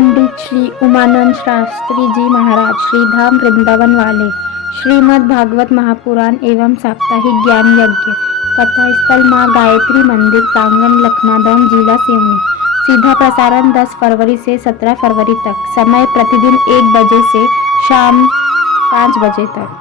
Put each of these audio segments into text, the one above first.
पंडित श्री उमानंद शास्त्री जी महाराज, श्री धाम वृंदावन वाले, श्रीमद् भागवत महापुराण एवं साप्ताहिक ज्ञान यज्ञ कथा स्थल माँ गायत्री मंदिर प्रांगण, लखनादौन, जिला सिवनी। सीधा प्रसारण 10 फरवरी से 17 फरवरी तक। समय प्रतिदिन 1 बजे से शाम 5 बजे तक।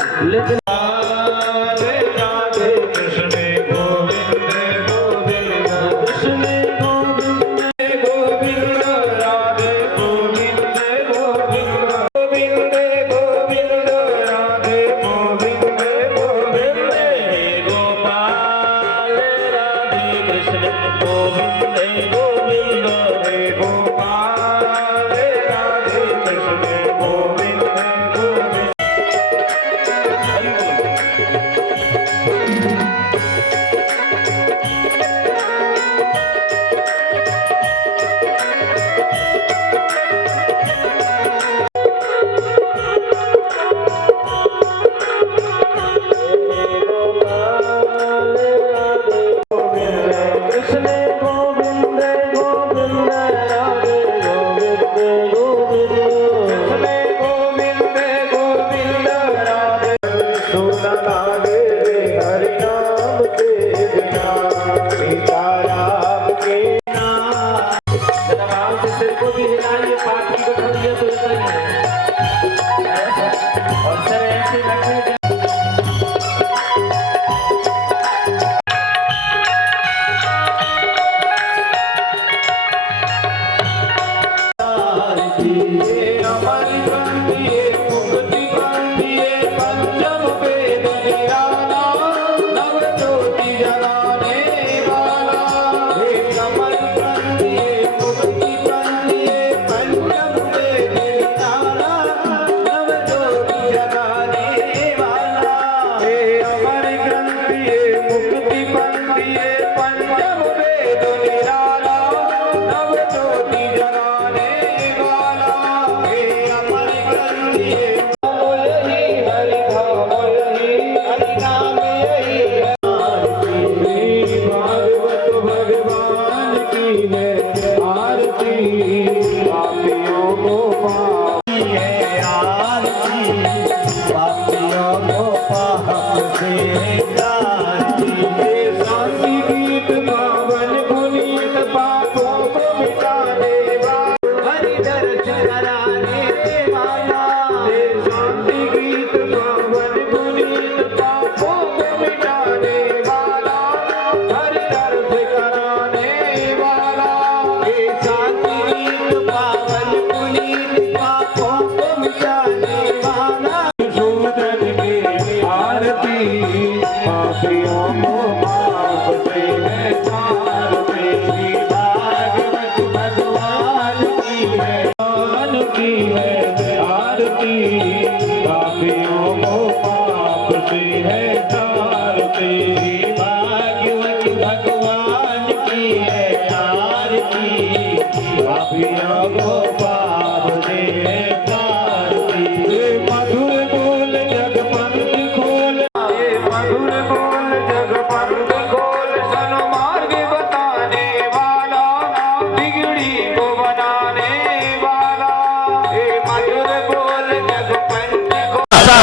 लेकिन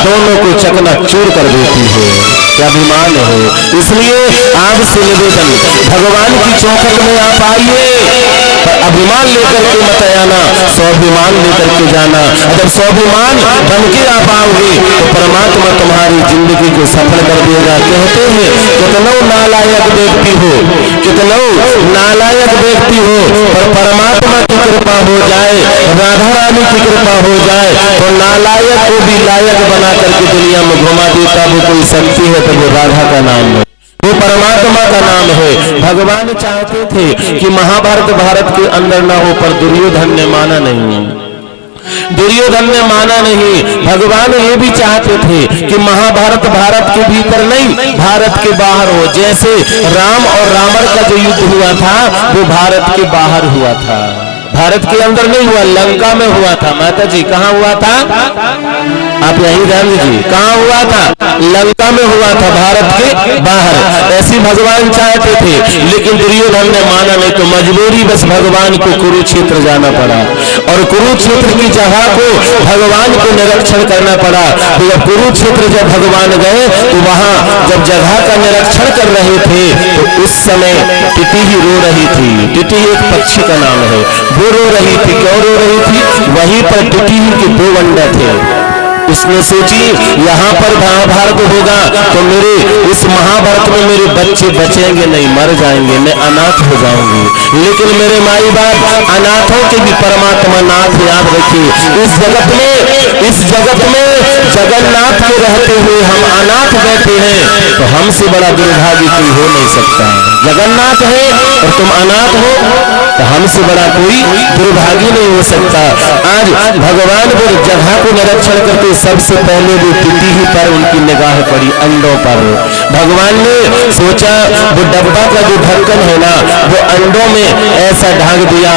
दोनों को चकनाचूर कर देती है। क्या अभिमान है। इसलिए आपसे निवेदन, भगवान की चौखट में आप आइए, पर अभिमान लेकर के मत आना, स्वाभिमान लेकर के जाना। जब स्वाभिमान बन के आप आओगे तो परमात्मा तुम्हारी जिंदगी को सफल कर देगा। कहते हैं कितनों नालायक व्यक्ति हो, कितनों नालायक व्यक्ति हो, पर परमात्मा की कृपा हो जाए, राधा रानी की कृपा हो जाए तो नालायक को भी लायक बना करके दुनिया में घुमा देता। वो कोई शक्ति है तो वो राधा का नाम है, वो परमात्मा का नाम है। भगवान चाहते थे कि महाभारत भारत के अंदर ना हो, पर दुर्योधन ने माना नहीं, दुर्योधन ने माना नहीं। भगवान ये भी चाहते थे कि महाभारत भारत के भीतर नहीं, भारत के बाहर हो। जैसे राम और रावण का जो युद्ध हुआ था वो भारत के बाहर हुआ था, भारत के अंदर नहीं हुआ, लंका में हुआ था। माता जी कहाँ हुआ था? आप यहीं ध्यान दीजिए, कहाँ हुआ था? लंका में हुआ था, भारत के बाहर। ऐसी भगवान चाहते थे, लेकिन दुर्योधन ने माना नहीं, तो मजबूरी बस भगवान को कुरुक्षेत्र जाना पड़ा और कुरुक्षेत्र की जगह को भगवान को निरीक्षण करना पड़ा। तो जब कुरुक्षेत्र जब भगवान गए तो वहां जब जगह का निरीक्षण कर रहे थे तो उस समय टिटही रो रही थी। टिटही एक पक्षी का नाम है, वो रो रही थी। क्यों रो रही थी? वहीं पर टिटही के 2 अंडे थे, उसने सोची यहाँ पर महाभारत होगा तो मेरे इस महाभारत में मेरे बच्चे बचेंगे नहीं, मर जाएंगे, मैं अनाथ हो जाऊंगी। लेकिन मेरे माई बाप अनाथों के भी परमात्मा नाथ, याद रखिए। इस जगत में जगन्नाथ के रहते हुए हम अनाथ बैठे हैं, तो हमसे बड़ा दुर्भाग्य कोई हो नहीं सकता। जगन्नाथ है और तुम अनाथ हो, तो हमसे बड़ा कोई दुर्भाग्य नहीं हो सकता। आज भगवान वो जगह को निरीक्षण करते सबसे पहले वो पिटी ही पर उनकी निगाह पड़ी, अंडों पर। भगवान ने सोचा वो डब्बा का जो ढक्कन है ना, वो अंडों में ऐसा ढक दिया,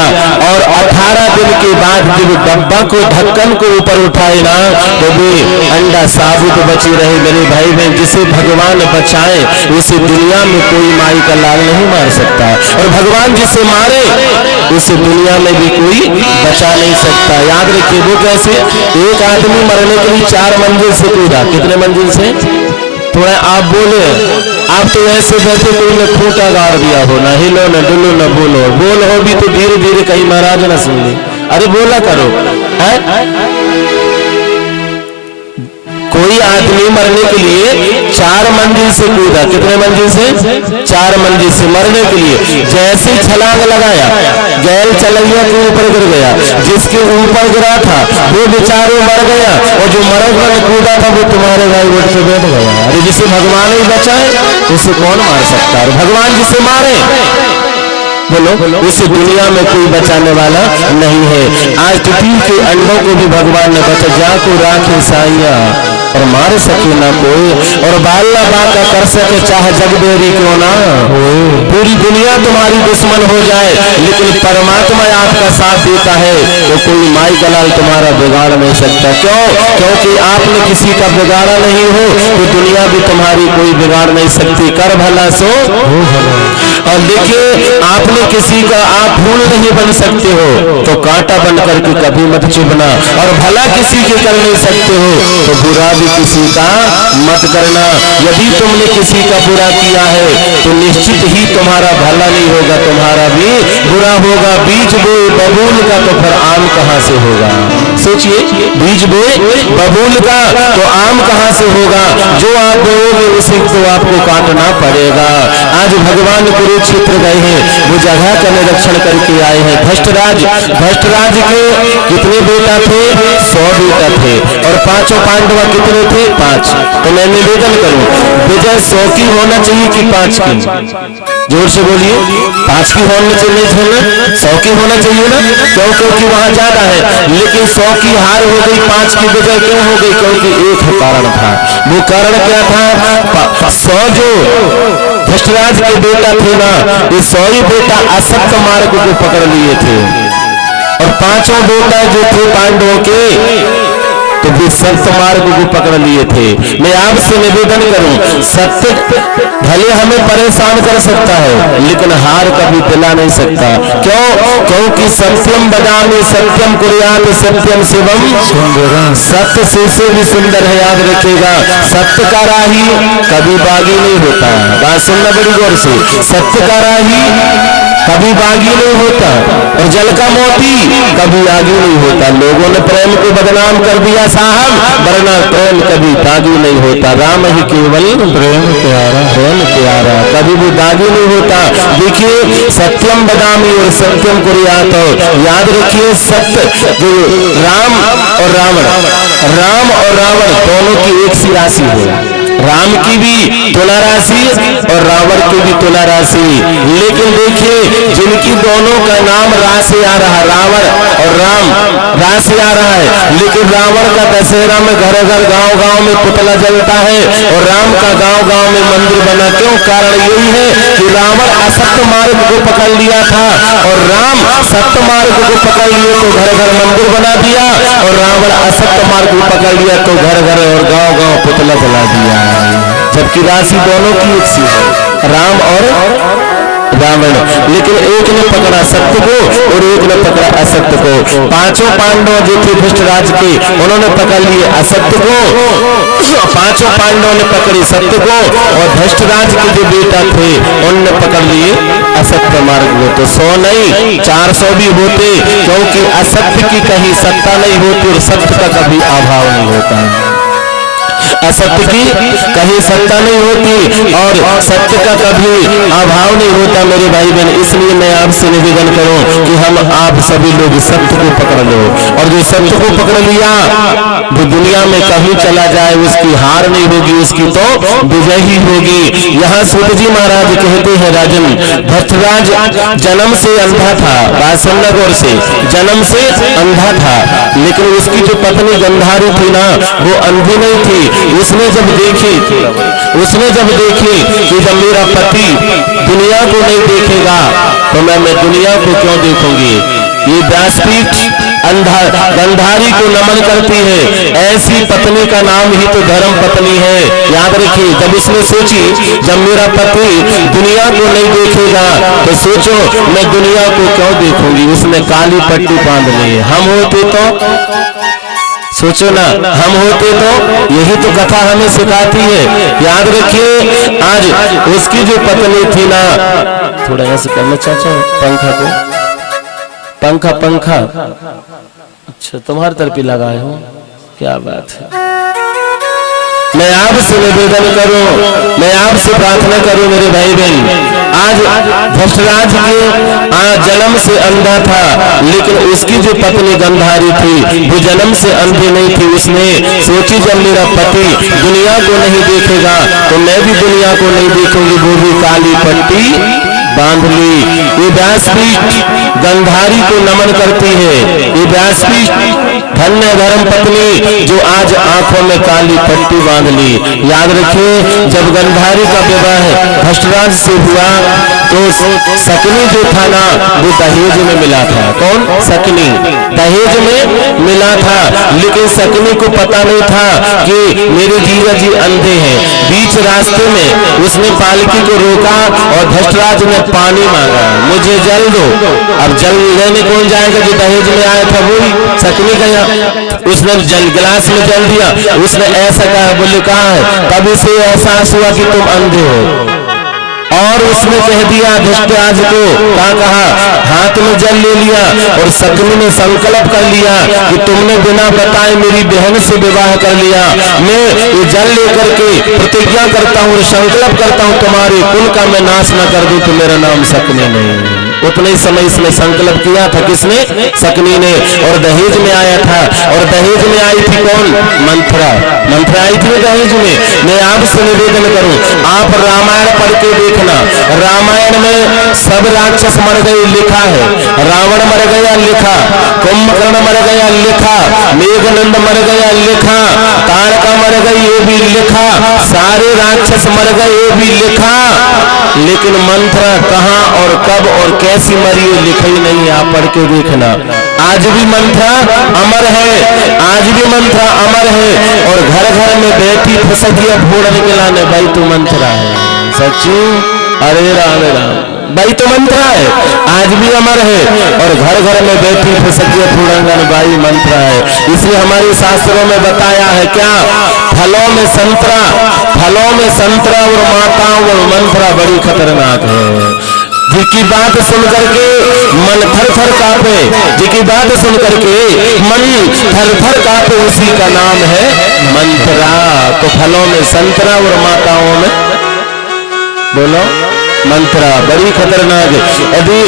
और 18 दिन के बाद जब डब्बा को ढक्कन को ऊपर उठाए ना, तो वे अंडा साबुत बचे रहे। मेरे भाई बहन, जिसे भगवान बचाए उसे दुनिया में कोई माई का लाल नहीं मार सकता, और भगवान जिसे मारे उसे दुनिया में भी कोई बचा नहीं सकता। याद रखिए, वो कैसे? एक आदमी मरने के लिए 4 मंजिल से कूदा। कितने मंजिल से? थोड़ा आप बोले, आप तो ऐसे बैठे कोई ने खूंटा गाड़ दिया हो, ना हिलो ना डुलो ना बोलो, बोल हो भी तो धीरे धीरे कहीं महाराज ना सुन ले। अरे बोला करो है? कोई आदमी मरने के लिए 4 मंजिल से कूदा। कितने मंजिल से? 4 मंजिल से मरने के लिए। जैसे छलांग लगाया, गैल चलैया के ऊपर गिर गया, जिसके ऊपर गिरा था वो बेचारे मर गया, और जो मरद में कूदा था वो तुम्हारे भाई उठ के बैठ गया। अरे जिसे भगवान ही बचाए उसे कौन मार सकता है? भगवान जिसे मारे, बोलो, उसे दुनिया में कोई बचाने वाला नहीं है। आज तितली के अंडों को भी भगवान ने बचा, जा को राखे साइया और मार सके ना कोई, और बाल्ला बाका कर सके चाहे जगबेरी क्यों ना हो। पूरी दुनिया तुम्हारी दुश्मन हो जाए, लेकिन परमात्मा आपका साथ देता है, तो कोई माई का लाल तुम्हारा बिगाड़ नहीं सकता। क्यों? क्योंकि आपने किसी का बिगाड़ा नहीं हो, तो दुनिया भी तुम्हारी कोई बिगाड़ नहीं सकती। कर भला सो हो भला। और देखिए, आपने किसी का आप फूल नहीं बन सकते हो, तो कांटा बन करके कभी मत चुभना, और भला किसी के कर नहीं सकते हो, तो बुरा भी किसी का मत करना। यदि तुमने किसी का बुरा किया है तो निश्चित ही तुम्हारा भला नहीं होगा, तुम्हारा भी बुरा होगा। बीज बोए बबूल का तो फिर आम कहां से होगा? सोचिए, बीज बोए बबूल का तो आम कहां से होगा? जो आप बोओगे उसे तो आपको काटना पड़ेगा। आज भगवान कुरुक्षेत्र गए हैं, वो जगह का निरीक्षण करके आए हैं। धृष्टराज के कितने बेटा थे? 100 बेटा थे, और 5 पांडव कितने थे? 5। तो मैं निवेदन करूं, विजय 100 की होना चाहिए कि 5 की? जोर से बोलिए। 5 की होना चाहिए, 100 की होना चाहिए ना? क्योंकि वहां ज्यादा है, लेकिन 100 की हार हो गई, 5 की विजय क्यों हो गई? क्योंकि एक कारण था। वो कारण क्या था? 100 जो धृष्टराज के बेटा थे ना, ये 100 ही बेटा असत्य मार्ग को पकड़ लिए थे, और 5 बेटा जो थे पांडवों के, तो वे सत्य मार्ग को पकड़ लिए थे। मैं आपसे निवेदन करूं, सत्य भले हमें परेशान कर सकता है, लेकिन हार कभी दिला नहीं सकता। क्यों? क्योंकि सत्यम बदामी सत्यम कुर्यात सत्यम शिवम सुंदरम। सत्य से भी सुंदर है, याद रखिएगा। सत्य का राही कभी बागी नहीं होता। बात सुनना बड़ी गौर से। सत्य का राही कभी बागी नहीं होता, और जल का मोती कभी आगी नहीं होता। लोगों ने प्रेम को बदनाम कर दिया साहब, वरना प्रेम कभी दागी नहीं होता। राम ही केवल प्रेम प्यारा, प्रेम प्यारा, कभी भी दागी नहीं होता। देखिए, सत्यम बदामी और सत्यम कुर्यात, याद रखिए। सत्य जो राम और रावण दोनों की एक सी राशि है। राम की भी तुला राशि और रावण की भी तुला राशि, लेकिन देखिए, जिनकी दोनों का नाम राशि आ रहा, रावण और राम राशि आ रहा है, लेकिन रावण का दशहरा में घर घर गांव गांव में पुतला जलता है, और राम का गांव गांव में मंदिर बना। क्यों? कारण यही है कि रावण असत्य मार्ग को पकड़ लिया था, और राम सत्य मार्ग को पकड़ लिए तो घर घर मंदिर बना दिया, और रावण असत्य मार्ग को पकड़ लिया तो घर घर और गांव गांव पुतला जला दिया। जबकि राशि दोनों की एक सी है, राम और रावण, लेकिन एक ने पकड़ा सत्य को और एक ने पकड़ा असत्य को। पांचों पांडव जो थे धृष्टराज के, उन्होंने पकड़ लिए असत्य को, पांचों पांडवों ने पकड़ी सत्य को, और धृष्टराज के जो बेटा थे उनने पकड़ लिए असत्य मार्ग को। तो 100 नहीं 400 भी होते, क्योंकि असत्य की कहीं सत्ता नहीं होती और सत्य का कभी अभाव नहीं होता। असत्य की कहीं सत्ता नहीं होती और सत्य का कभी अभाव नहीं होता मेरे भाई बहन। इसलिए मैं आपसे निवेदन करूं कि हम आप सभी लोग सत्य को पकड़ लो, और जो सत्य को पकड़ लिया वो दुनिया में कहीं चला जाए उसकी हार नहीं होगी, उसकी तो विजय ही होगी। यहाँ सूत जी महाराज कहते हैं, राजन धृतराज जन्म से अंधा था, बात सुनना गौर से, जन्म से अंधा था, लेकिन उसकी जो पत्नी गंधारी थी ना, वो अंधी नहीं थी। उसने जब देखी कि जब मेरा पति दुनिया को नहीं देखेगा तो मैं दुनिया को क्यों देखूंगी। ये व्यासपीठ गंधारी को नमन करती है। ऐसी पत्नी का नाम ही तो धर्म पत्नी है, याद रखिए। जब उसने सोची जब मेरा पति दुनिया को नहीं देखेगा तो सोचो मैं दुनिया को क्यों देखूंगी, उसने काली पट्टी बांध ली। हम होते तो सोचो ना, हम होते तो, यही तो कथा हमें सिखाती है। याद रखिए, आज उसकी जो पत्नी थी ना, थोड़ा ऐसे करना चाचा पंखा को, पंखा अच्छा तुम्हारी तरफ ही लगाए हो, क्या बात है। मैं आपसे निवेदन करूं, मैं आपसे प्रार्थना करूं मेरे भाई बहन, आज धृतराज के जन्म से अंधा था, लेकिन उसकी जो पत्नी गंधारी थी वो जन्म से अंधी नहीं थी। उसने सोची जब मेरा पति दुनिया को नहीं देखेगा तो मैं भी दुनिया को नहीं देखूंगी, वो भी काली पट्टी बांध ली। ये व्यासपीठ गंधारी को नमन करती है। ये व्यासपीठ धन्य धर्म पत्नी जो आज आंखों में काली पट्टी बांध ली। याद रखिए, जब गंधारी का विवाह धृतराज से हुआ तो सकनी जो था ना वो दहेज में मिला था। कौन? सकनी दहेज में मिला था, लेकिन सकनी को पता नहीं था कि मेरे जीजा जी अंधे हैं। बीच रास्ते में उसने पालकी को रोका और धृतराज ने पानी मांगा, मुझे जल दो। अब जल लेने कौन जाएगा, जो दहेज में आया था वही सकनी गया। उसने जल गिलास में जल दिया, उसने ऐसा कहा, बोले कहा है, तब इसे एहसास हुआ कि तुम अंधे हो। और उसने कह दिया धृतराज को, कहा हाथ में जल ले लिया, और सकनी ने संकल्प कर लिया कि तुमने बिना बताए मेरी बहन से विवाह कर लिया। मैं ये जल लेकर के प्रतिज्ञा करता हूँ और संकल्प करता हूँ तुम्हारे कुल का मैं नाश न कर दूं तो मेरा नाम सकनी नहीं। उतने समय इसने संकल्प किया था, किसने? सकनी ने। और दहेज में आया था, और दहेज में आई थी कौन? मंथरा आई थी दहेज में। मैं आपसे निवेदन करूं, आप रामायण पढ़ के देखना, रामायण में सब राक्षस मर गए लिखा है, रावण मर गया लिखा, कुंभकर्ण मर गया लिखा, मेघनंद मर गया लिखा, तारका मर गई ये भी लिखा, सारे राक्षस मर गए ये भी लिखा, लेकिन मंथरा कहां और कब और कैसी मरी ये लिखा ही नहीं। आप पढ़ के देखना, आज भी मंथरा अमर है, आज भी मंथरा अमर है, और घर घर में बैठी फसकिया फोड़ने के लाने, भाई तू मंथरा है। सच्ची, अरे राम राम, भाई तो मंथरा है, आज भी अमर है, और घर घर में बैठी फसकिया फोड़ने भाई मंथरा है। इसलिए हमारे शास्त्रों में बताया है क्या? फलों में संतरा और माताओं और मंथरा बड़ी खतरनाक है। जिसकी बात सुन करके मन थर कांपे, जिसकी बात सुन करके मन थर कांपे, उसी का नाम है मंथरा। तो फलों में संतरा और माताओं में बोलो मंथरा, बड़ी खतरनाक। यदि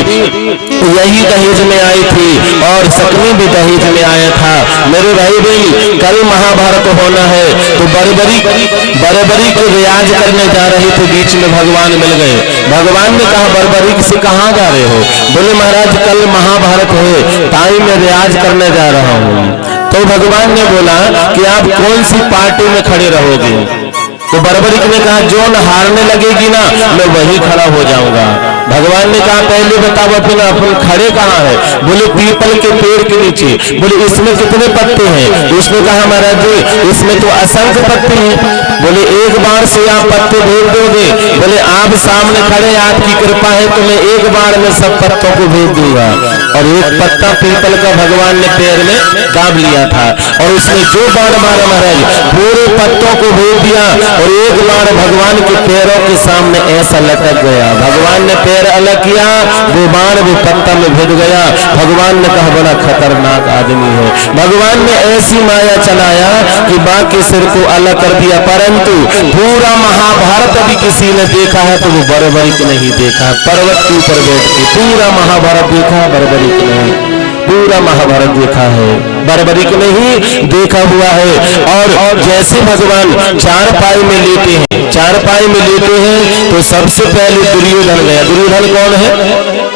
यही दहेज में आई थी और सकनी भी दहेज में आया था। मेरे भाई बहन, कल महाभारत होना है तो बरबरी को रियाज करने जा रहे थे, बीच में भगवान मिल गए। भगवान ने कहा बरबरी से कहाँ जा रहे हो? बोले महाराज कल महाभारत है, ताई मैं रियाज करने जा रहा हूँ। तो भगवान ने बोला कि आप कौन सी पार्टी में खड़े रहोगे? तो बरबरीक ने कहा जो न हारने लगेगी ना मैं वही खड़ा हो जाऊंगा। भगवान ने कहा पहले बताओ अपना अपन खड़े कहाँ है? बोले पीपल के पेड़ के नीचे। बोले इसमें कितने पत्ते हैं? उसने कहा महाराज जी इसमें तो असंख्य पत्ते हैं। बोले एक बार से आप पत्ते भेज दोगे? बोले आप सामने खड़े, आपकी कृपा है तो मैं एक बार में सब पत्तों को भेज दूंगा। और एक पत्ता पीपल का भगवान ने पैर में दाब लिया था और उसने जो बाण मारा महाराज पूरे पत्तों को भेज दिया और एक बार भगवान के पैरों के सामने ऐसा लटक गया। भगवान ने पैर अलग किया, वो बाण वो पत्ता में भिड़ गया। भगवान ने कहा बड़ा खतरनाक आदमी है। भगवान ने ऐसी माया चलाया कि बाकी सिर को अलग कर दिया, परंतु पूरा महाभारत अभी किसी ने देखा है तो वो बर्बरी को नहीं देखा। पर्वत के ऊपर बैठ के पूरा महाभारत देखा, बर्बरी को नहीं। पूरा महाभारत देखा है, बर्बरी को नहीं देखा हुआ है। और जैसे भगवान चारपाई में लेते हैं, चारपाई में लेते हैं तो सबसे पहले दुर्योधन गया। दुर्योधन कौन है?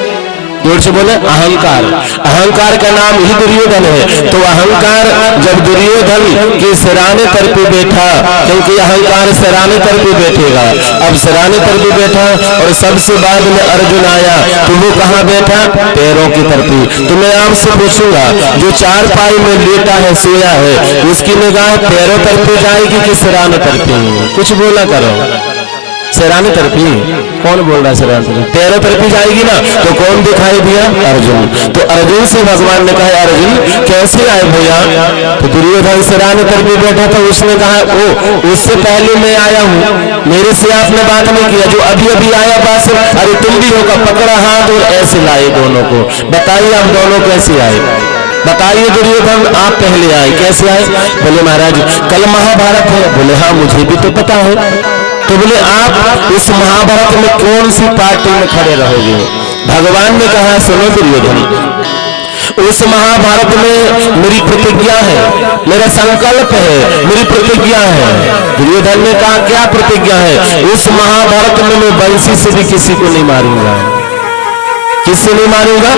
जोर से बोले अहंकार। अहंकार का नाम ही दुर्योधन है। तो अहंकार जब दुर्योधन के सिराने पर पे बैठा, क्योंकि अहंकार सिराने पर पे बैठेगा, अब सिराने पर पे बैठा और सबसे बाद में अर्जुन आया तो वो कहाँ बैठा? पैरों की तरफ। तो मैं आपसे पूछूंगा जो चारपाई में लेटा है, सोया है, उसकी निगाह पैरों पर पे जाएगी कि सिराने पर पे? कुछ बोला करो। सिराने तरफी। कौन बोल रहा है सिराने तरफी? पैरों तरफी जाएगी ना। तो कौन दिखाई दिया? अर्जुन। तो अर्जुन से भगवान ने कहा अर्जुन कैसे आए भैया? तो दुर्योधन सिराने तरफी बैठा था, उसने कहा ओ उससे पहले मैं आया हूँ, मेरे से आपने बात नहीं किया, जो अभी अभी आया पास, अरे तुम भी होगा, पकड़ा हाथ और ऐसे लाए दोनों को। बताइए आप दोनों कैसे आए? बताइए दुर्योधन आप पहले आए, कैसे आए? बोले महाराज कल महाभारत है। बोले हाँ मुझे भी तो पता है। तो बोले आप इस महाभारत में कौन सी पार्टी में खड़े रहोगे? भगवान ने कहा सुनो दुर्योधन, उस महाभारत में मेरी प्रतिज्ञा है, मेरा संकल्प है, मेरी प्रतिज्ञा है। दुर्योधन ने कहा क्या प्रतिज्ञा है? उस महाभारत में मैं बंसी से भी किसी को नहीं मारूंगा। किससे नहीं मारूंगा?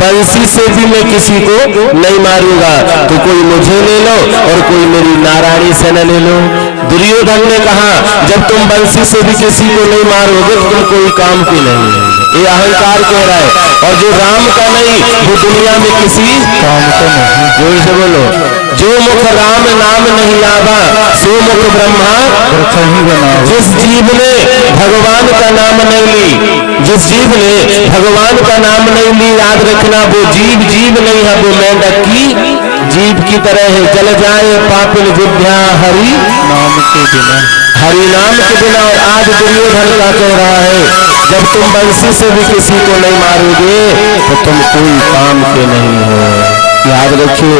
बंसी से भी मैं किसी को नहीं मारूंगा। तो कोई मुझे ले लो और कोई मेरी नारायणी सेना ले लो। दुर्योधन ने कहा जब तुम बंसी से भी किसी को नहीं मारोगे तो तुम कोई काम की नहीं। ये अहंकार कह रहा है। और जो राम का नहीं वो दुनिया में किसी काम का नहीं। जोर से बोलो, जो मुख राम नाम नहीं आवा सो मुख ब्रह्मा ही बना। जिस जीव ने भगवान का नाम नहीं ली, जिस जीव ने भगवान का नाम नहीं ली, याद रखना वो जीव जीव नहीं है, वो मेंढक की जीव की तरह है। जल जाए पापिल विद्या हरि नाम के बिना, हरि नाम के बिना। और आज दुर्योधन का कह रहा है जब तुम बंसी से भी किसी को नहीं मारोगे तो तुम कोई काम के नहीं हो। याद रखिए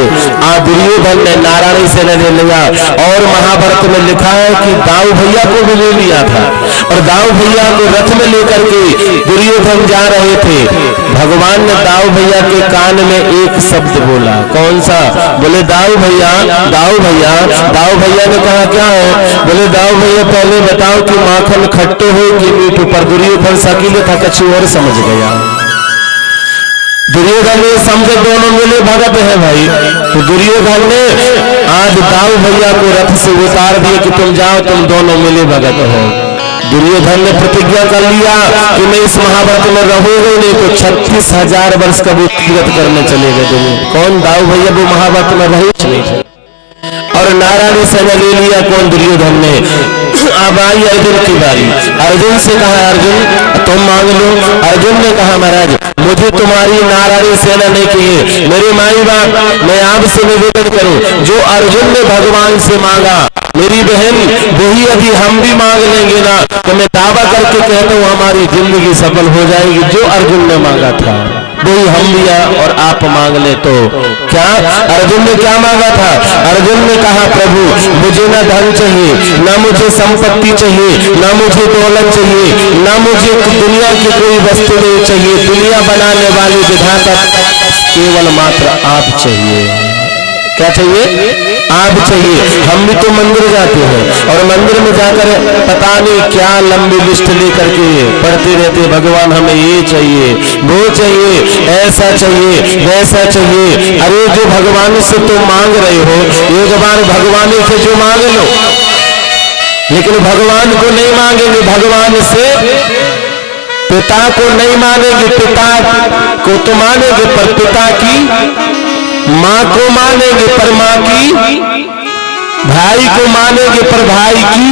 दुर्योधन ने नारायणी से ले लिया। और महाभारत में लिखा है कि दाऊ भैया को भी ले लिया था और दाऊ भैया को रथ में लेकर के दुर्योधन जा रहे थे। भगवान ने दाऊ भैया के कान में एक शब्द बोला। कौन सा? बोले दाऊ भैया, दाऊ भैया। दाऊ भैया ने कहा क्या है? बोले दाऊ भैया पहले बताओ कि माखन खट्टे हो कि मीठू? पर दुर्योधन सकीले था, कछु और समझ गया। दुर्योधन ने समझे दोनों मिले भगत है भाई। तो दुर्योधन ने आज दाऊ भैया को रथ से उतार दिया कि तुम जाओ, तुम दोनों मिले भगत हो। दुर्योधन ने प्रतिज्ञा कर लिया कि मैं इस महाभारत में रहूंगा नहीं तो 36,000 वर्ष का व्यक्तिगत करने चले गए। कौन? दाऊ भैया वो महाभारत में रहे नहीं। और नारायणी सेना ले लिया कौन? दुर्योधन ने। अब आई अर्जुन की बारी। अर्जुन से कहा अर्जुन तुम मांग लो। अर्जुन ने कहा महाराज मुझे तुम्हारी नारायणी सेना नहीं चाहिए। मेरे माई बाप मैं आपसे निवेदन करूं जो अर्जुन ने भगवान से मांगा मेरी बहन वही अभी हम भी मांग लेंगे ना तो मैं दावा करके कहता हूं हमारी जिंदगी सफल हो जाएगी। जो अर्जुन ने मांगा था वही हम लिया और आप मांग ले। तो क्या अर्जुन ने क्या मांगा था? अर्जुन ने कहा प्रभु मुझे ना धन चाहिए, ना मुझे संपत्ति चाहिए, ना मुझे दौलत चाहिए, ना मुझे दुनिया की कोई वस्तु नहीं चाहिए। दुनिया बनाने वाले विधाता केवल मात्र आप चाहिए। क्या चाहिए? आप चाहिए। हम भी तो मंदिर जाते हैं और मंदिर में जाकर पता नहीं क्या लंबी लिस्ट लेकर के पढ़ते रहते भगवान हमें ये चाहिए, वो चाहिए, ऐसा चाहिए, वैसा चाहिए। अरे जो भगवान से तुम मांग रहे हो एक बार भगवान से जो मांग लो, लेकिन भगवान को नहीं मांगेंगे। भगवान से पिता को नहीं मानेंगे, पिता को तो मानेंगे पर पिता की, माँ को मानेंगे पर माँ की भाई को मानेंगे पर भाई की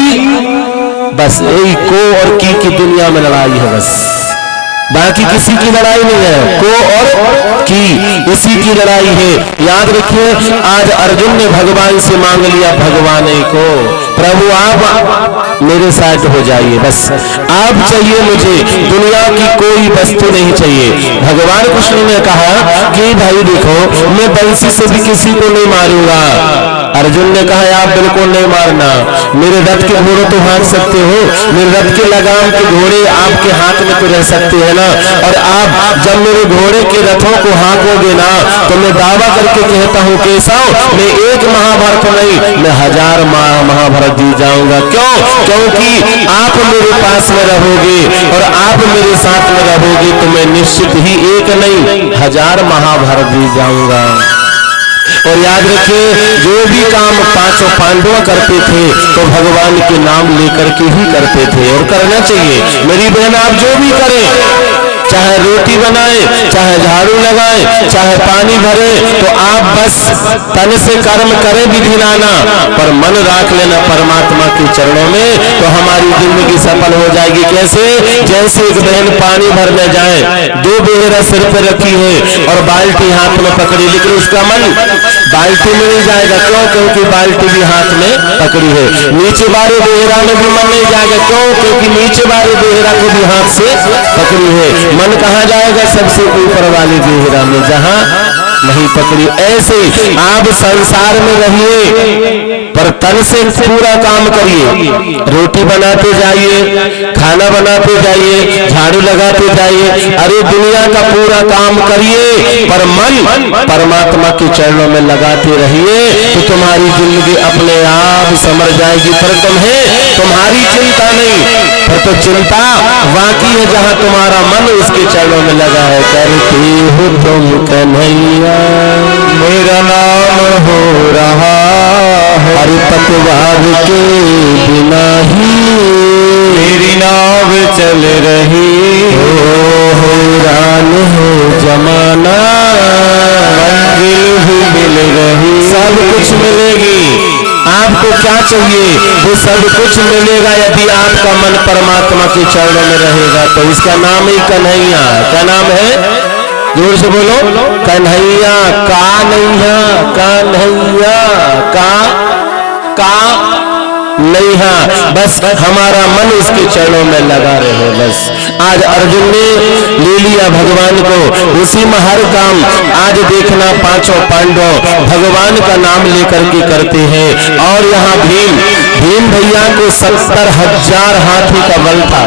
बस यही को और की दुनिया में लड़ाई है बस, बाकी किसी की लड़ाई नहीं है, को और की इसी की लड़ाई है। याद रखिए आज अर्जुन ने भगवान से मांग लिया भगवान को, प्रभु आप मेरे साथ हो जाइए, बस आप चाहिए मुझे, दुनिया की कोई वस्तु नहीं चाहिए। भगवान कृष्ण ने कहा कि भाई देखो मैं बंसी से भी किसी को नहीं मारूंगा। अर्जुन ने कहा आप बिल्कुल नहीं मारना, मेरे रथ के घोड़े तो हाँक सकते हो, मेरे रथ के लगाम के घोड़े आपके हाथ में तो रह सकते हैं ना, और आप जब मेरे घोड़े के रथों को हाँकोगे ना तो मैं दावा करके कहता हूँ केशव मैं एक महाभारत नहीं मैं 1000 महाभारत जीत जाऊंगा। क्यों? क्योंकि आप मेरे पास में रहोगे और आप मेरे साथ में रहोगे तो मैं निश्चित ही एक नहीं 1000 महाभारत जीत जाऊंगा। और याद रखिए जो भी काम पांचों पांडव करते थे तो भगवान के नाम लेकर के ही करते थे और करना चाहिए। मेरी बहन आप जो भी करें, चाहे रोटी बनाए, चाहे झाड़ू लगाए, चाहे पानी भरे, तो आप बस तन से कर्म करें विधि नाना पर मन राख लेना परमात्मा के चरणों में, तो हमारी जिंदगी सफल हो जाएगी। कैसे? जैसे एक बहन पानी भरने जाए, 2 बेहरा सिर पर रखी है और बाल्टी हाथ में पकड़ी, लेकिन उसका मन बाल्टी में नहीं जाएगा। क्यों? क्योंकि बाल्टी भी हाथ में पकड़ी है। नीचे वाले बेहरा में भी मन नहीं जाएगा। क्यों? क्योंकि नीचे वाले बेहरा को भी हाथ से पकड़ी है। मन कहाँ जाएगा? सबसे ऊपर वाले बेहरा में, जहां नहीं पकड़ी। ऐसे आप संसार में रहिए पर तन से पूरा काम करिए, रोटी बनाते जाइए, खाना बनाते जाइए, झाड़ू लगाते जाइए, अरे दुनिया का पूरा काम करिए पर मन परमात्मा के चरणों में लगाते रहिए तो तुम्हारी जिंदगी अपने आप समझ जाएगी। पर तुम्हारी चिंता नहीं, पर तो चिंता वाकई है जहां तुम्हारा मन उसके चरणों में लगा है। करते हो तुम कन्हैया मेरा नाम हो रहा है, हरि पतवार के बिना ही मेरी नाव चल रही हो रान हो जमाना, मंजिल भी मिल रही, सब कुछ मिलेगी। आपको क्या चाहिए वो सब कुछ मिलेगा यदि आपका मन परमात्मा के चरणों में रहेगा। तो इसका नाम ही कन्हैया। क्या नाम है? जोर से बोलो, कन्हैया। कान्हैया, कन्हैया, का नहीं, हाँ बस हमारा मन उसके चरणों में लगा रहे। बस आज अर्जुन ने ले लिया भगवान को, उसी में हर काम। आज देखना पांचों पांडव भगवान का नाम लेकर के करते हैं। और यहाँ भीम भैया को 70,000 हाथी का बल था।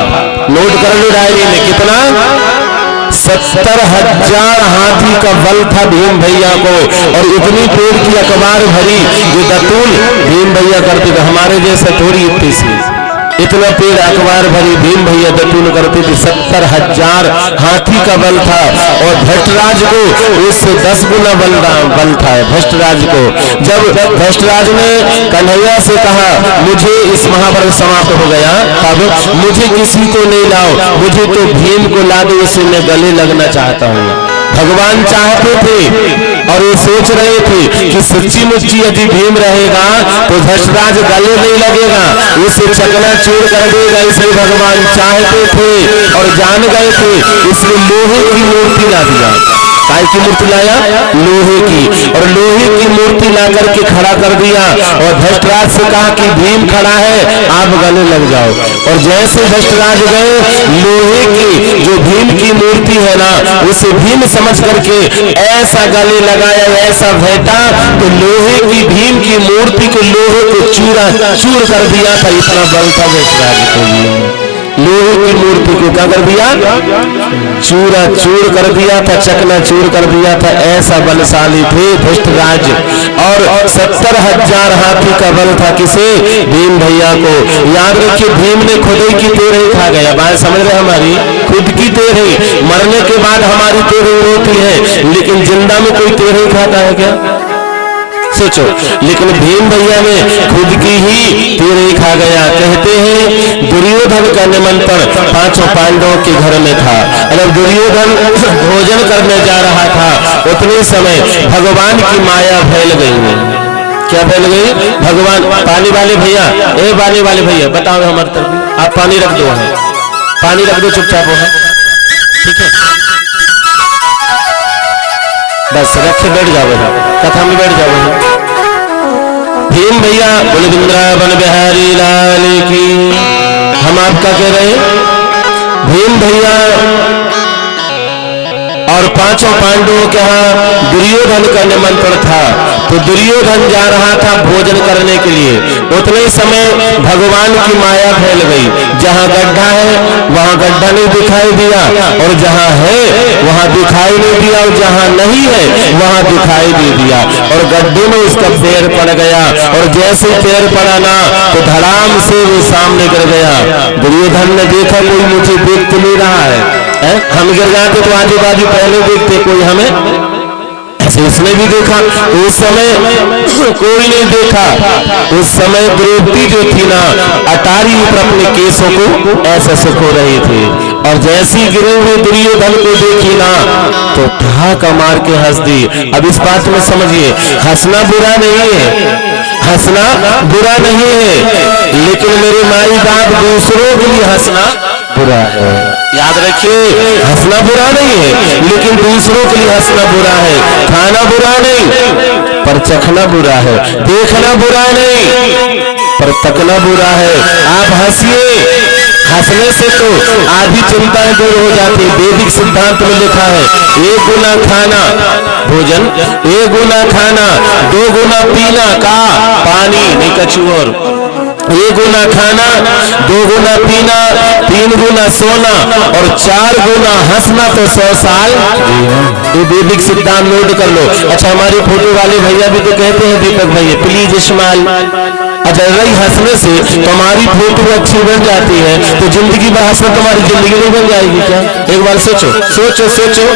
नोट कर लो डायरी में, कितना? 70,000 हाथी का बल था भीम भैया को। और इतनी पेड़ की अखबार भरी जो दतून भीम भैया करते थे, हमारे जैसे थोड़ी इतनी सी, इतना पेड़ अखबार भरी भीम भैया दतून करते थे। 70,000 हाथी का बल था और भ्रष्टराज को उससे 10 गुना बल था भ्रष्टराज को। जब भ्रष्टराज ने कन्हैया से कहा मुझे इस महाभारत समाप्त हो गया, तब मुझे किसी को नहीं लाओ, मुझे तो भीम को ला दो, इससे मैं गले लगना चाहता हूँ। भगवान चाहते थे और ये सोच रहे थे कि सच्ची मुच्ची यदि भीम रहेगा तो धर्षराज गले नहीं लगेगा, उसे चकनाचूर कर देगा। इसलिए भगवान चाहते थे और जान गए थे, इसलिए लोहे की मूर्ति ला दिया। काय की मूर्ति लाया? लोहे की। और लोहे की मूर्ति ला करके खड़ा कर दिया और धर्षराज से कहा कि भीम खड़ा है, आप गले लग जाओ। और जैसे धर्षराज गए, लोहे की जो भीम की मूर्ति है ना, उसे भीम समझ करके ऐसा गले लगाया, ऐसा भेटा तो लोहे की भीम की मूर्ति को लोहे को चूरा चूर कर दिया था। इतना बल था धर्षराज को, लोहे की मूर्ति को क्या कर दिया? चूरा चूर कर दिया था, चकना चूर कर दिया था। ऐसा बलशाली थे धृष्टराज। और 70,000 हाथी का बल था किसे? भीम भैया को। याद रखिए भीम ने खुद ही की तेरे ही खा गया। बात समझ रहे? हमारी खुद की तेरे, मरने के बाद हमारी तेरे होती है, लेकिन जिंदा में कोई तेरे ही खाता है क्या? सोचो। लेकिन भीम भैया ने खुद की ही तेरे खा गया। कहते हैं दुर्योधन का निमंत्रण पांचों पांडवों के घर में था। अगर दुर्योधन भोजन करने जा रहा था, उतने समय भगवान की माया फैल गई है। क्या फैल गई? भगवान। पानी वाले भैया, ए पानी वाले भैया बताओ हमारे तरफ, आप पानी रख दो, है पानी रख दो चुपचाप है, ठीक है बस रखे बैठ जाओ, कथा में बैठ जाओ। भीम भैया बोले वृंदावन बिहारी लाल की। हम आपका कह रहे हैं भीम भैया और पांचों पांडवों के यहाँ दुर्योधन का निमंत्रण था, तो दुर्योधन जा रहा था भोजन करने के लिए। उतने ही समय भगवान की माया फैल गई, जहाँ गड्ढा है वहाँ गड्ढा नहीं दिखाई दिया, और जहाँ है वहाँ दिखाई नहीं दिया, और जहाँ नहीं है वहाँ दिखाई दे दिया, और गड्ढे में उसका पैर पड़ गया, और जैसे पैर पड़ा ना तो धड़ाम से वो सामने गिर गया। दुर्योधन ने देखा कोई मुझे देख तो नहीं रहा है, हम गिर जाते तो आजू बाजू पहले देखते कोई हमें, ऐसे उसने भी देखा। उस समय कोई नहीं देखा, उस समय द्रौपदी जो थी ना अटारी ऊपर अपने केसों को ऐसे सुखो रही थी, और जैसी गिरे हुए दुर्योधन को देखी ना तो ठहाका मार के हंस दी। अब इस बात में समझिए, हंसना बुरा नहीं है, हंसना बुरा नहीं है, लेकिन मेरे माई बाप दूसरों के लिए हंसना बुरा है। याद रखिए, हंसना बुरा नहीं है, लेकिन दूसरों के लिए हंसना बुरा है। खाना बुरा नहीं, पर चखना बुरा है। देखना बुरा नहीं, पर तकना बुरा है। आप हंसिए, हंसने से तो आधी चिंताएं दूर हो जाती। वैदिक सिद्धांत में लिखा है 1 गुना खाना भोजन, 1 गुना खाना, 2 गुना पीना का पानी नहीं कछु और, 1 गुना खाना, 2 गुना पीना, 3 गुना सोना, और 4 गुना हंसना तो 100 साल। ये वैदिक सिद्धांत नोट कर लो। अच्छा, हमारे फोटो वाले भैया भी तो कहते हैं दीपक भैया प्लीज स्माइल। अच्छा, रही हंसने से तुम्हारी फोटो अच्छी बन जाती है, तो जिंदगी भर हंसना तुम्हारी जिंदगी नहीं बन जाएगी क्या? एक बार सोचो सोचो सोचो,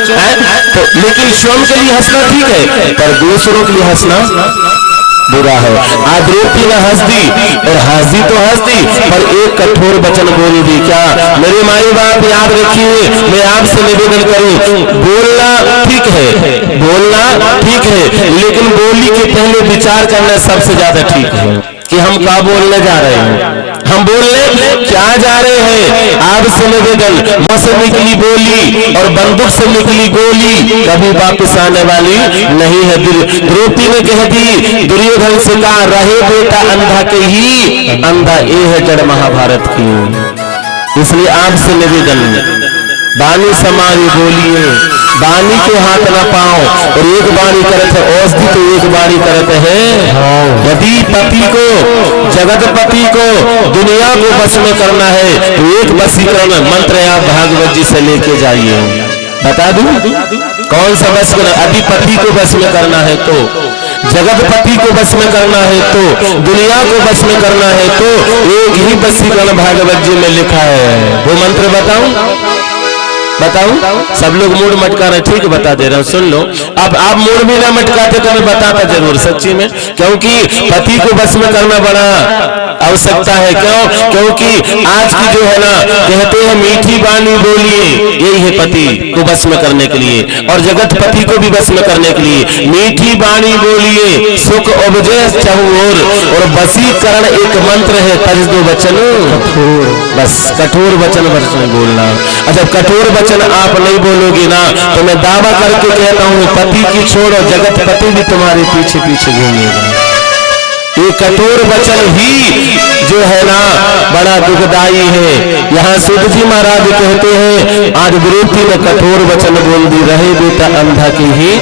तो लेकिन स्वयं के लिए हंसना ठीक है, पर दूसरों के लिए हंसना बुरा है। आज द्रौपदी ने हंस दी, और हंस दी तो हंस दी, पर एक कठोर वचन बोली थी। क्या? मेरे माई बाप याद रखिए, मैं आपसे निवेदन करूं, बोलना ठीक है, बोलना ठीक है, लेकिन बोली के पहले विचार करना सबसे ज्यादा ठीक है कि हम क्या बोलने जा रहे हैं, हम बोलने क्या जा रहे हैं। आपसे निवेदन, मुंह से निकली बोली और बंदूक से निकली गोली कभी वापस आने वाली नहीं है। द्रौपदी ने कह दी दुर्योधन से, कहा रहे बेटा अंधा के ही, अंधा ये है जड़ महाभारत की। इसलिए आपसे निवेदन, बानी समारी बोलिए, बानी के हाथ न पाओ, और एक बाणी करत है औषधि तो एक बाणी करत है। यदि पति को, जगतपति को, दुनिया को बस में करना है तो एक वशीकरण मंत्र आप भागवत जी से लेके जाइए। बता दूं कौन सा बस करना? यदि पति को बस में करना है तो, जगतपति को बस में करना है तो, दुनिया को बस में करना है तो, एक ही वशीकरण भागवत जी में लिखा है। वो मंत्र बताऊं? बताऊं? सब लोग मूड मटका रहे, ठीक बता दे रहा हूं, सुन लो। अब आप मूड भी ना मटकाते तो मैं बताता जरूर सच्ची में, क्योंकि पति को बस में करना बड़ा आवश्यकता है। क्यों? क्योंकि आज की जो है ना, कहते हैं मीठी बानी बोलिए, यही है पति को बस में करने के लिए, और जगत पति को भी बस में करने के लिए मीठी बानी बोलिए, सुख उपजे चहुओर, और वशीकरण एक मंत्र है, तज दो वचन बस, कठोर वचन बोलना। अच्छा, कठोर वचन आप नहीं बोलोगे ना तो मैं दावा करके कहता हूँ पति की छोड़ और जगत पति भी तुम्हारे पीछे पीछे घूमेगा। ये कठोर वचन ही जो है ना बड़ा दुखदाई है। यहाँ सूत जी महाराज कहते हैं आज द्रौपदी ने कठोर वचन बोल दी, रहे बेटा अंधा की ही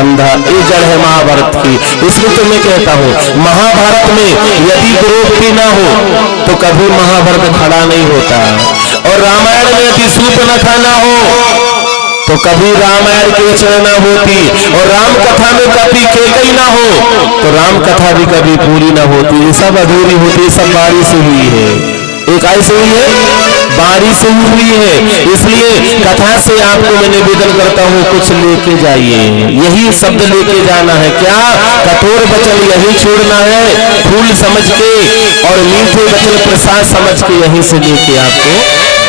अंधा। ये जड़ है महाभारत की। इसलिए तो मैं कहता हूँ महाभारत में यदि द्रौपदी ना हो तो कभी महाभारत खड़ा नहीं होता, और रामायण में यदि सूर्पनखा ना हो तो कभी रामायण की रचना ना होती, और राम कथा में कभी केकई ना हो तो राम कथा भी कभी पूरी ना होती। ये सब अधूरी होती, सब बारिश से हुई है। एक ऐसे हुई है, बारिश से हुई है। इसलिए कथा से आपको मैं निवेदन करता हूँ कुछ लेके जाइए, यही शब्द लेके जाना है। क्या? कठोर वचन यही छोड़ना है, फूल समझ के और मीठे वचन प्रसाद समझ के यहीं से लेके आपको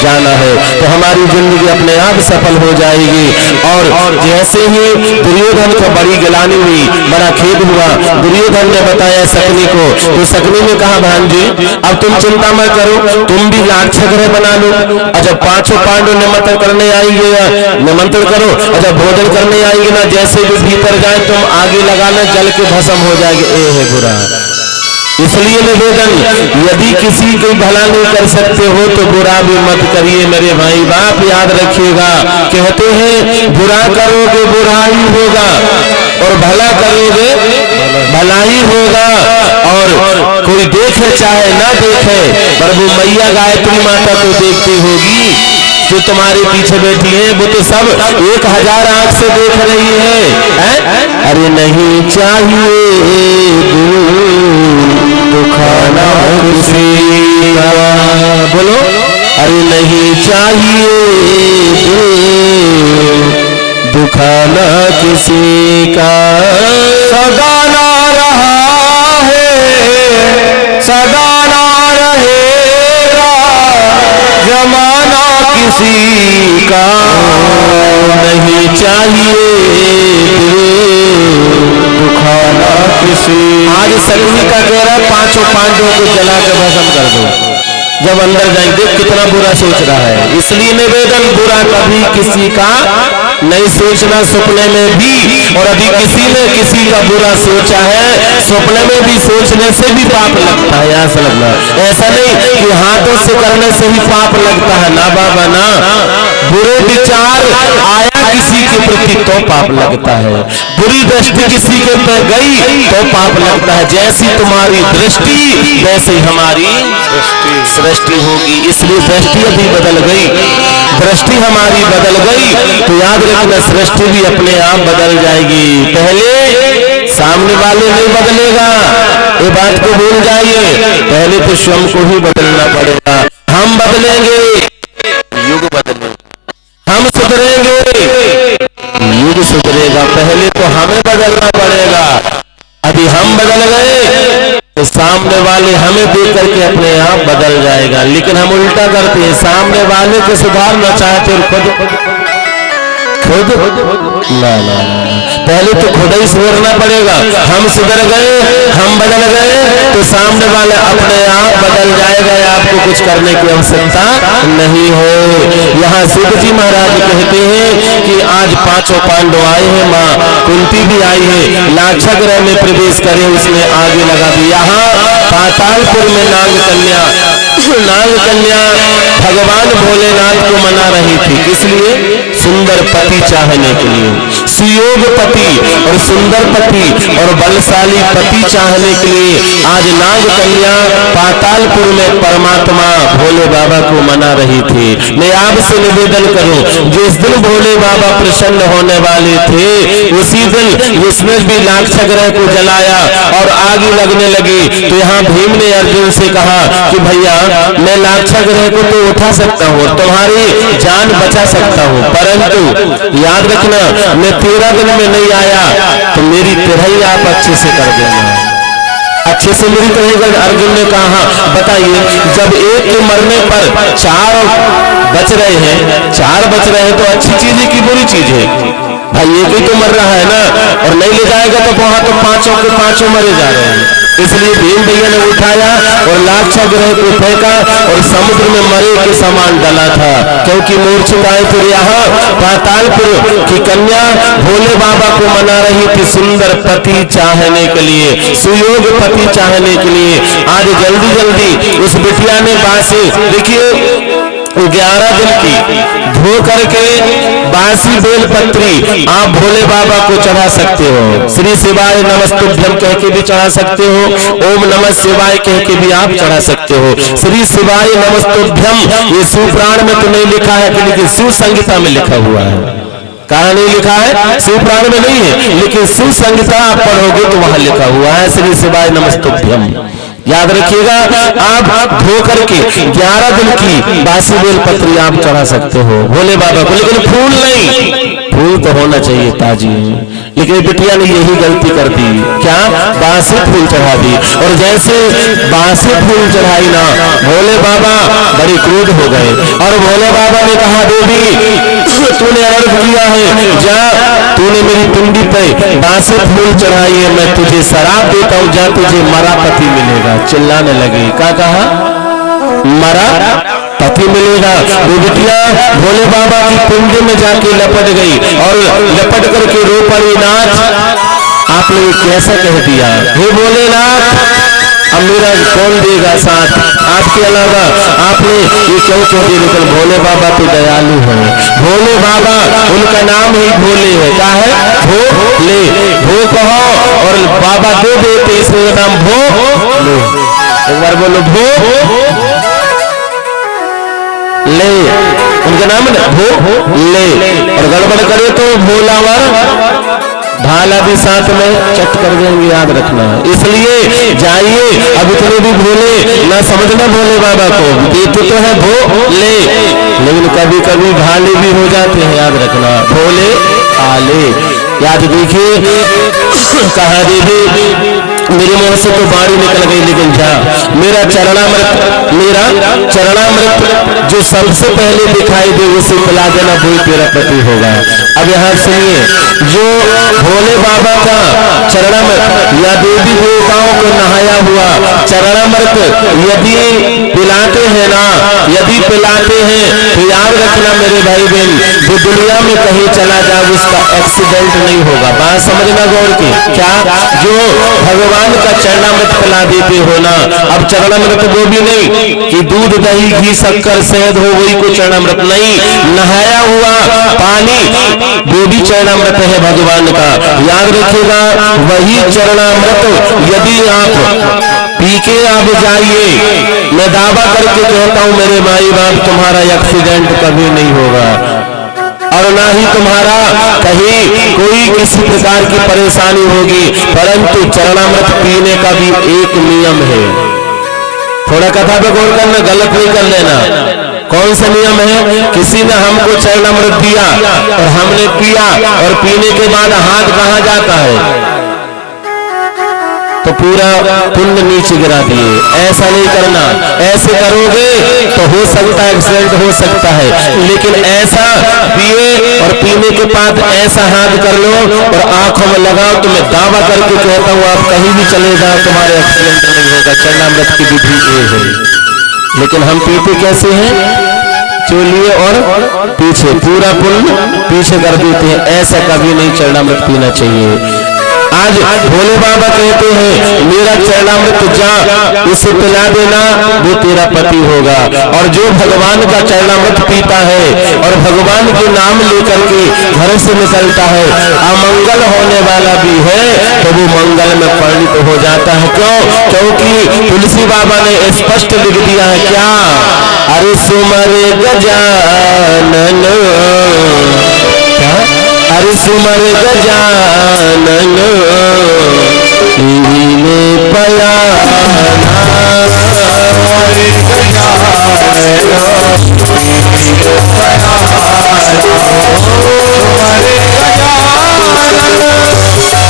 जाना है तो हमारी जिंदगी अपने आप सफल हो जाएगी। और जैसे ही दुर्योधन को बड़ी गिलानी हुई, बड़ा खेद हुआ, दुर्योधन ने बताया सकनी को, तो सकनी ने कहा भांजी अब तुम चिंता मत करो, तुम भी लाक्षागृह बना लो, और जब पांचों पांडव निमंत्रण करने आएंगे, निमंत्रण करो, और जब भोजन करने आएंगे ना, जैसे भी भीतर जाए तुम आगे लगाना, जल के भस्म हो जाएगी। ए है बुरा। इसलिए निवेदन, यदि किसी को भला नहीं कर सकते हो तो बुरा भी मत करिए मेरे भाई बाप, याद रखिएगा। कहते हैं बुरा करोगे बुरा ही होगा, और भला करोगे भला ही होगा। और कोई देखे चाहे ना देखे, पर वो मैया गायत्री माता तो देखती होगी जो तुम्हारे पीछे बैठी है, वो तो सब 1000 आंख से देख रही है? अरे नहीं चाहिए दुखाना किसी का, बोलो, अरे नहीं चाहिए दुखाना किसी का। सदा ना रहा है सदा ना रहेगा जमाना किसी का, नहीं चाहिए दुखाना किसी। आज सकनी का कह रहा पांचों पांडवों को जला के भस्म कर दो, जब अंदर जाएंगे कितना बुरा सोच रहा है। इसलिए निवेदन, बुरा कभी किसी का नहीं सोचना सपने में भी, और अभी किसी ने किसी का बुरा सोचा है सपने में भी, सोचने से भी पाप लगता है। ऐसा लगना, ऐसा नहीं कि हाथों से करने से ही पाप लगता है, ना बाबा ना। बुरे विचार आया किसी के प्रति तो पाप लगता है, बुरी दृष्टि किसी के पर गई तो पाप लगता है। जैसी तुम्हारी दृष्टि वैसे हमारी सृष्टि होगी। इसलिए दृष्टि अभी बदल गई, दृष्टि हमारी बदल गई तो याद रखना सृष्टि भी अपने आप बदल जाएगी। पहले सामने वाले नहीं बदलेगा, ये बात को भूल जाइए, पहले तो स्वयं को ही बदलना पड़ेगा। हम बदलेंगे युग बदलेगा, हम सुधरेंगे युग सुधरेगा। पहले तो हमें बदलना पड़ेगा। अभी हम बदल गए तो सामने वाले हमें देख करके अपने आप बदल जाएगा। लेकिन हम उल्टा करते हैं, सामने वाले को सुधारना चाहते और खुद ना ना पहले तो खुद ही सुधरना पड़ेगा। हम सुधर गए, हम बदल गए तो सामने वाले अपने आप बदल जाएगा, आपको कुछ करने की आवश्यकता नहीं हो। यहाँ सूत जी महाराज कहते हैं कि आज पांचों पांडव आए हैं, माँ कुंती भी आई है, लाक्षागृह में प्रवेश करे उसने आगे लगा दिया। यहाँ पातालपुर में नाग कन्या भगवान भोलेनाथ को मना रही थी, इसलिए सुंदर पति चाहने के लिए, सुयोग पति और सुंदर पति और बलशाली पति चाहने के लिए आज नाग कन्या पातालपुर में परमात्मा भोले बाबा को मना रही थी। मैं आपसे निवेदन करूं, जिस दिन भोले बाबा प्रसन्न होने वाले थे उसी दिन उसने भी लाक्षागृह को जलाया और आग लगने लगी। तो यहाँ भीम ने अर्जुन से कहा कि भैया मैं लाक्षागृह को तो उठा सकता हूँ, तुम्हारी जान बचा सकता हूँ, परंतु याद रखना मैं 13 दिन में नहीं आया तो मेरी तिरई आप अच्छे से कर देना, अच्छे से मेरी तिरई। अर्जुन ने कहा बताइए, जब एक के मरने पर 4 बच रहे हैं तो अच्छी चीज है कि बुरी चीज है? भाई एक ही तो मर रहा है ना, और नहीं ले जाएगा तो वहां तो पांचों के पांचों मरे जा रहे हैं। इसलिए भीम भैया ने उठाया और लाक्षागृह को फेंका और समुद्र में मरे के समान डाला था, क्योंकि मूर्छित आए थे। यहाँ पातालपुर की कन्या भोले बाबा को मना रही थी सुंदर पति चाहने के लिए, सुयोग पति चाहने के लिए। आज जल्दी जल्दी उस बिटिया ने बासी, देखिए 11 दिन की धो करके बासी बेलपत्री आप भोले बाबा को चढ़ा सकते हो। श्री शिवाय नमस्तुभ्यम कह के भी चढ़ा सकते हो, ओम नमः शिवाय कह के भी आप चढ़ा सकते हो। श्री शिवाय नमस्तुभ्यम ये शिवपुराण में तो नहीं लिखा है, लेकिन शिव संहिता में लिखा हुआ है। कहाँ नहीं लिखा है? शिवपुराण में नहीं है, लेकिन शिव संहिता आप पढ़ोगे तो वहां लिखा हुआ है श्री शिवाय नमस्तुभ्यम। याद रखिएगा, आप धो करके 11 दिन की बासी बेलपत्री आप चढ़ा सकते हो भोले बाबा को, लेकिन फूल नहीं, फूल तो होना चाहिए ताजी, लेकिन बिटिया ने यही गलती कर दी। क्या? बासी फूल चढ़ा दी। और जैसे बासी फूल चढ़ाई ना, भोले बाबा बड़े क्रोध हो गए और भोले बाबा ने कहा देवी तूने अर्घ किया है, जा तूने मेरी पिंडी पे बासी फूल चढ़ाई है, मैं तुझे शराब देता हूं, जा तुझे मरा पति मिलेगा। चिल्लाने लगे। क्या कहा? मरा पति मिलेगा। वो बिटिया भोले बाबा की पिंडी में जाके लपट गई और लपट करके रो पड़ी। नाथ आपने कैसा कह दिया? हे भोलेनाथ, अब मेरा कौन देगा साथ आपके अलावा? आपने ये क्यों कह दिया? लेकिन भोले बाबा तो दयालु हैं। भोले बाबा, उनका नाम ही भोले है। क्या है? भोले। भो कहो और बाबा दे देते, इसलिए नाम भोले। एक बार बोलो भो ले, उनका नाम है भोले। और गड़बड़ करे तो भोलावर भाला भी साथ में चट कर देंगे, याद रखना। इसलिए जाइए, अब इतने भी भोले ना समझना भोले बाबा को, देते तो है भोले, लेकिन कभी कभी भाले भी हो जाते हैं, याद रखना। भोले आले याद देखिए। कहा देवी मेरे मुंह से तो बाणी निकल गई, लेकिन जा मेरा चरणामृत जो सबसे पहले दिखाई दे उसे पिला देना, वही तेरा पति होगा। अब यहाँ सुनिए, जो भोले बाबा का चरणामृत या देवी देवताओं को नहाया हुआ चरणामृत यदि पिलाते हैं ना, यदि पिलाते हैं तो याद रखना मेरे भाई बहन, वो दुनिया में कहीं चला जाए उसका एक्सीडेंट नहीं होगा। बात समझना गौर की। क्या? जो भगवान का चरणामृत पिला देते हो ना, अब चरणामृत वो भी नहीं कि दूध दही घी शक्कर शहद हो वही को चरणामृत नहीं, नहाया हुआ पानी वो भी चरणामृत है भगवान का। याद रखिएगा, वही चरणामृत यदि आप पी के आप जाइए, मैं दावा करके कहता हूं मेरे माई बाप तुम्हारा एक्सीडेंट कभी नहीं होगा और ना ही तुम्हारा कहीं कोई किसी प्रकार की परेशानी होगी। परंतु चरणामृत पीने का भी एक नियम है। थोड़ा कथा पे गौर करना, गलत नहीं कर लेना। कौन सा नियम है? किसी ने हमको चरणामृत दिया और हमने पिया और पीने के बाद हाथ कहां जाता है तो पूरा पुण्य नीचे गिरा दिए। ऐसा नहीं करना, ऐसे करोगे तो हो सकता है एक्सीडेंट हो सकता है, लेकिन ऐसा पिए और पीने के बाद ऐसा हाथ कर लो और आंखों में लगाओ तो मैं दावा करके कहता हूं आप कहीं भी चले जाओ तुम्हारे एक्सीडेंट नहीं होगा। चरणामृत की विधि ये है। लेकिन हम पीते कैसे हैं? चोलिए और पीछे पूरा पुण्य पीछे कर देते हैं। ऐसा कभी नहीं चरणामृत पीना चाहिए। आज भोले बाबा कहते हैं मेरा चरणामृत जा उसे पिला देना, वो तेरा पति होगा। और जो भगवान का चरणामृत पीता है और भगवान के नाम लेकर के घर से निकलता है, अमंगल होने वाला भी है तो वो मंगल में परिणित हो जाता है। क्यों? क्योंकि तुलसी बाबा ने स्पष्ट लिख दिया है। क्या? अरे सुमरे गजानन, अरे सुमर गजानन लीले पयाना, अरे गजानन लीले पयाना, सुमर गजानन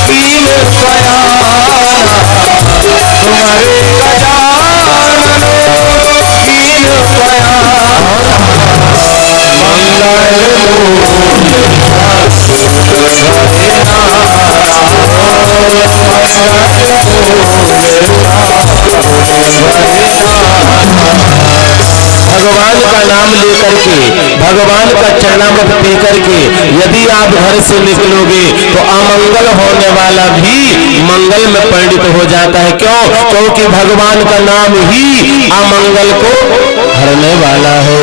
लीले पयाना, सुमर गजानन लीले पयाना, भगवान का नाम लेकर के, भगवान का चरणामृत पी करके यदि आप घर से निकलोगे तो अमंगल होने वाला भी मंगल में परिणित हो जाता है। क्यों? क्योंकि भगवान का नाम ही अमंगल को हरने वाला है।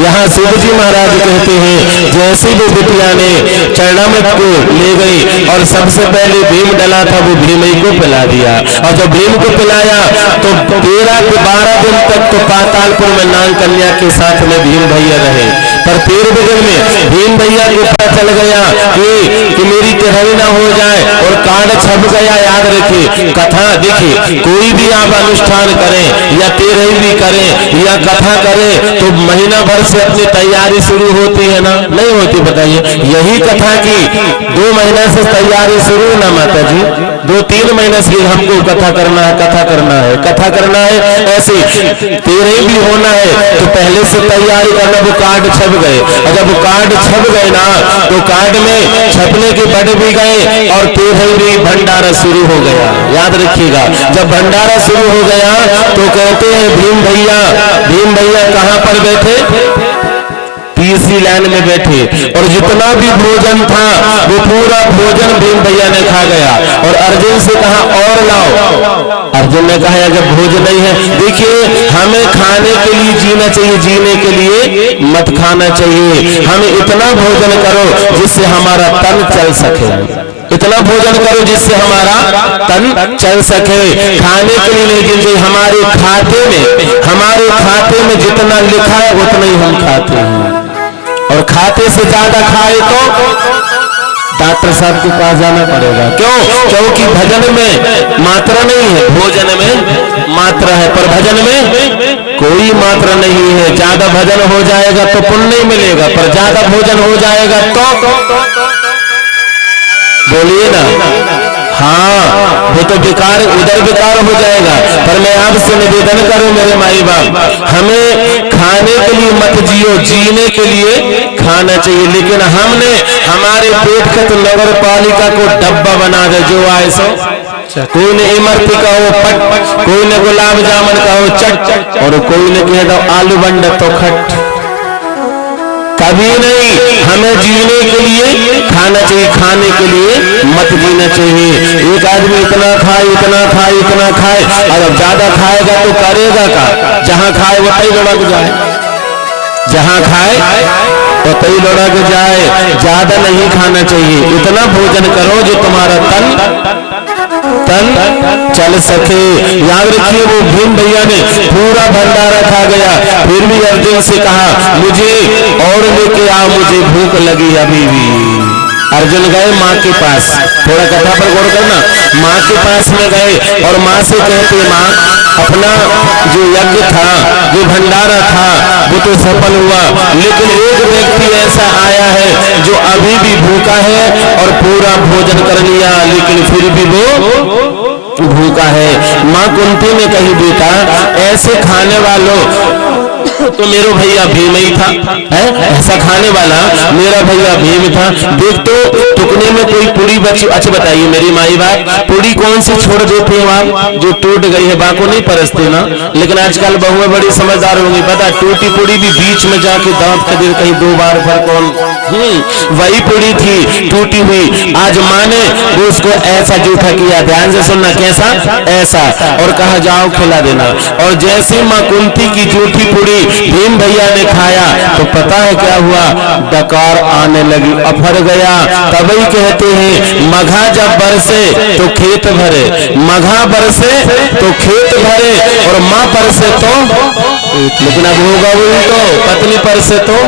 यहाँ शिव जी महाराज कहते हैं जैसे भी बिटिया ने चरणामृत को ले गई और सबसे पहले भीम डला था वो भीम ही को पिला दिया, और जब भीम को पिलाया तो 13 से 12 दिन तक तो पातालपुर में नाग कन्या के साथ में भीम भैया रहे। पर फिर बगल में भीम भैया को पता चल गया कि मेरी तेरहवीं ना हो जाए और कार्ड छप गया। याद रखिए, कथा देखिए, कोई भी आप अनुष्ठान करें या तेरहवीं भी करें या कथा करें तो महीना भर से अपनी तैयारी शुरू होती है ना, नहीं होती? बताइए, यही कथा की 2 महीना से तैयारी शुरू ना माता जी, 2-3 महीने से हमको कथा करना है, कथा करना है, कथा करना है। ऐसे तेरहवीं भी होना है तो पहले से तैयारी करना। वो कार्ड छप गए, और जब वो कार्ड छप गए ना तो कार्ड में छपने के बढ़ भी गए और तेरहवीं भंडारा शुरू हो गया। याद रखिएगा, जब भंडारा शुरू हो गया तो कहते हैं भीम भैया कहां पर बैठे? तीसरी लाइन में बैठे, और जितना भी भोजन था वो पूरा भोजन भीम भैया ने खा गया। और अर्जुन से कहा और लाओ। अर्जुन ने कहा जब भोजन नहीं है, देखिए हमें खाने के लिए जीना चाहिए, जीने के लिए मत खाना चाहिए। हमें इतना भोजन करो जिससे हमारा तन चल सके, इतना भोजन करो जिससे हमारा तन चल सके। खाने के लिए नहीं गिनते, हमारे खाते में जितना लिखा है उतना ही हम खाते हैं, और खाते से ज्यादा खाए तो डॉक्टर साहब के पास जाना पड़ेगा। क्यों? क्योंकि भजन में मात्रा नहीं है, भोजन में मात्रा है, पर भजन में कोई मात्रा नहीं है। ज्यादा भजन हो जाएगा तो पुण्य नहीं मिलेगा, पर ज्यादा भोजन हो जाएगा तो बोलिए ना, हाँ वो तो बेकार, उधर बेकार हो जाएगा। पर मैं आपसे निवेदन करूं मेरे माई बाप, हमें खाने के लिए मत जियो, जीने के लिए खाना चाहिए। लेकिन हमने हमारे पेट का तो नगर पालिका को डब्बा बना दे, जो आए सो। कोई ने इमरती का हो पट, कोई ने गुलाब जामुन का हो चट, और कोई ने कह दो आलू बंडा तो खट। कभी नहीं, हमें जीने के लिए खाना चाहिए, खाने के लिए मत जीना चाहिए। एक आदमी इतना खाए, और अब ज्यादा खाएगा तो करेगा का? जहां खाए वो तई लुढ़क जाए, जहां खाए वो तई लुढ़क जाए। ज्यादा नहीं खाना चाहिए, इतना भोजन करो जो तुम्हारा तन चल सके। याद रखिए, वो भीम भैया ने पूरा भंडारा खा गया, फिर भी अर्जुन से कहा मुझे और लेके आओ, मुझे भूख लगी अभी भी। अर्जुन गए माँ के पास, थोड़ा कथा पर गौर करना, माँ के पास में गए और माँ से कहते माँ अपना जो यज्ञ था, जो भंडारा था वो तो सफल हुआ, लेकिन एक व्यक्ति ऐसा आया है जो अभी भी भूखा है और पूरा भोजन कर लिया लेकिन फिर भी वो भूखा है। माँ कुंती ने कही बेटा ऐसे खाने वालों तो मेरा भैया भीम ही था, ऐसा खाने वाला मेरा भैया भीम था। देख तो टुकने में कोई पूरी बची। अच्छा बताइए मेरी माई बात, पूरी कौन सी छोड़ देते हैं आप जो टूट गई है, बाको नहीं परसते ना। लेकिन आजकल बहुएं बड़ी समझदार होंगी, पता टूटी पूरी भी बीच में जाके दांत कदर कहीं 2 बार भर कौन वही पूरी थी टूटी हुई। आज माँ ने उसको ऐसा जूठा किया, ध्यान से सुनना कैसा, ऐसा, और कहा जाओ खिला देना। और जैसे माँ कुंती की जूठी पूरी भीम भैया ने खाया तो पता है क्या हुआ, डकार आने लगी, अफर गया। तभी कहते हैं मघा जब बरसे तो खेत भरे, मघा बरसे तो खेत भरे और माँ परसे तो, लेकिन अब होगा उल्टो, पत्नी परसे तो।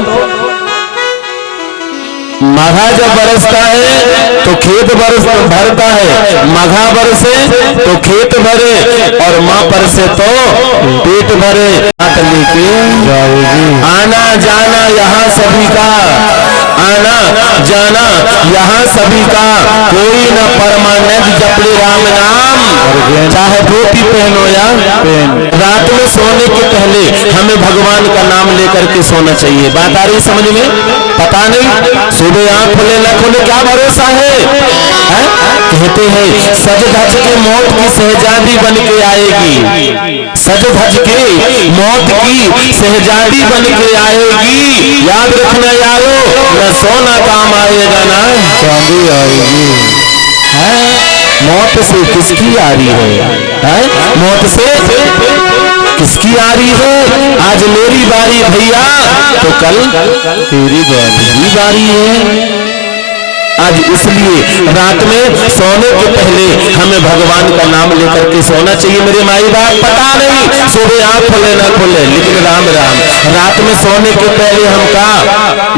मघा जब बरसता है तो खेत भरता है, मघा बरसे तो खेत भरे और माँ परसे तो पेट भरे। लेके जाओगी आना जाना यहाँ सभी का, आना जाना यहाँ सभी का, कोई न परमानेंट जपले राम नाम, चाहे धोती पहनो या पहन। रात में सोने के पहले हमें भगवान का नाम लेकर के सोना चाहिए। बात आ रही समझ में? पता नहीं सुबह आंख खुले न खुले क्या भरोसा है? कहते हैं सज धज के मौत की सहजादी बन के आएगी, सज धज के मौत की सहजादी बन के आएगी। याद रखना यारो, न सोना काम आएगा ना चांदी आएगी। मौत से किसकी आ रही है? मौत से किसकी आ रही है? आज मेरी बारी भैया तो कल तेरी बारी है। आज इसलिए रात में सोने के पहले हमें भगवान का नाम लेकर के सोना चाहिए। मेरे माई बाप पता नहीं सुबह आँख खोले ना खोले, लेकिन राम राम रात में सोने के पहले हम का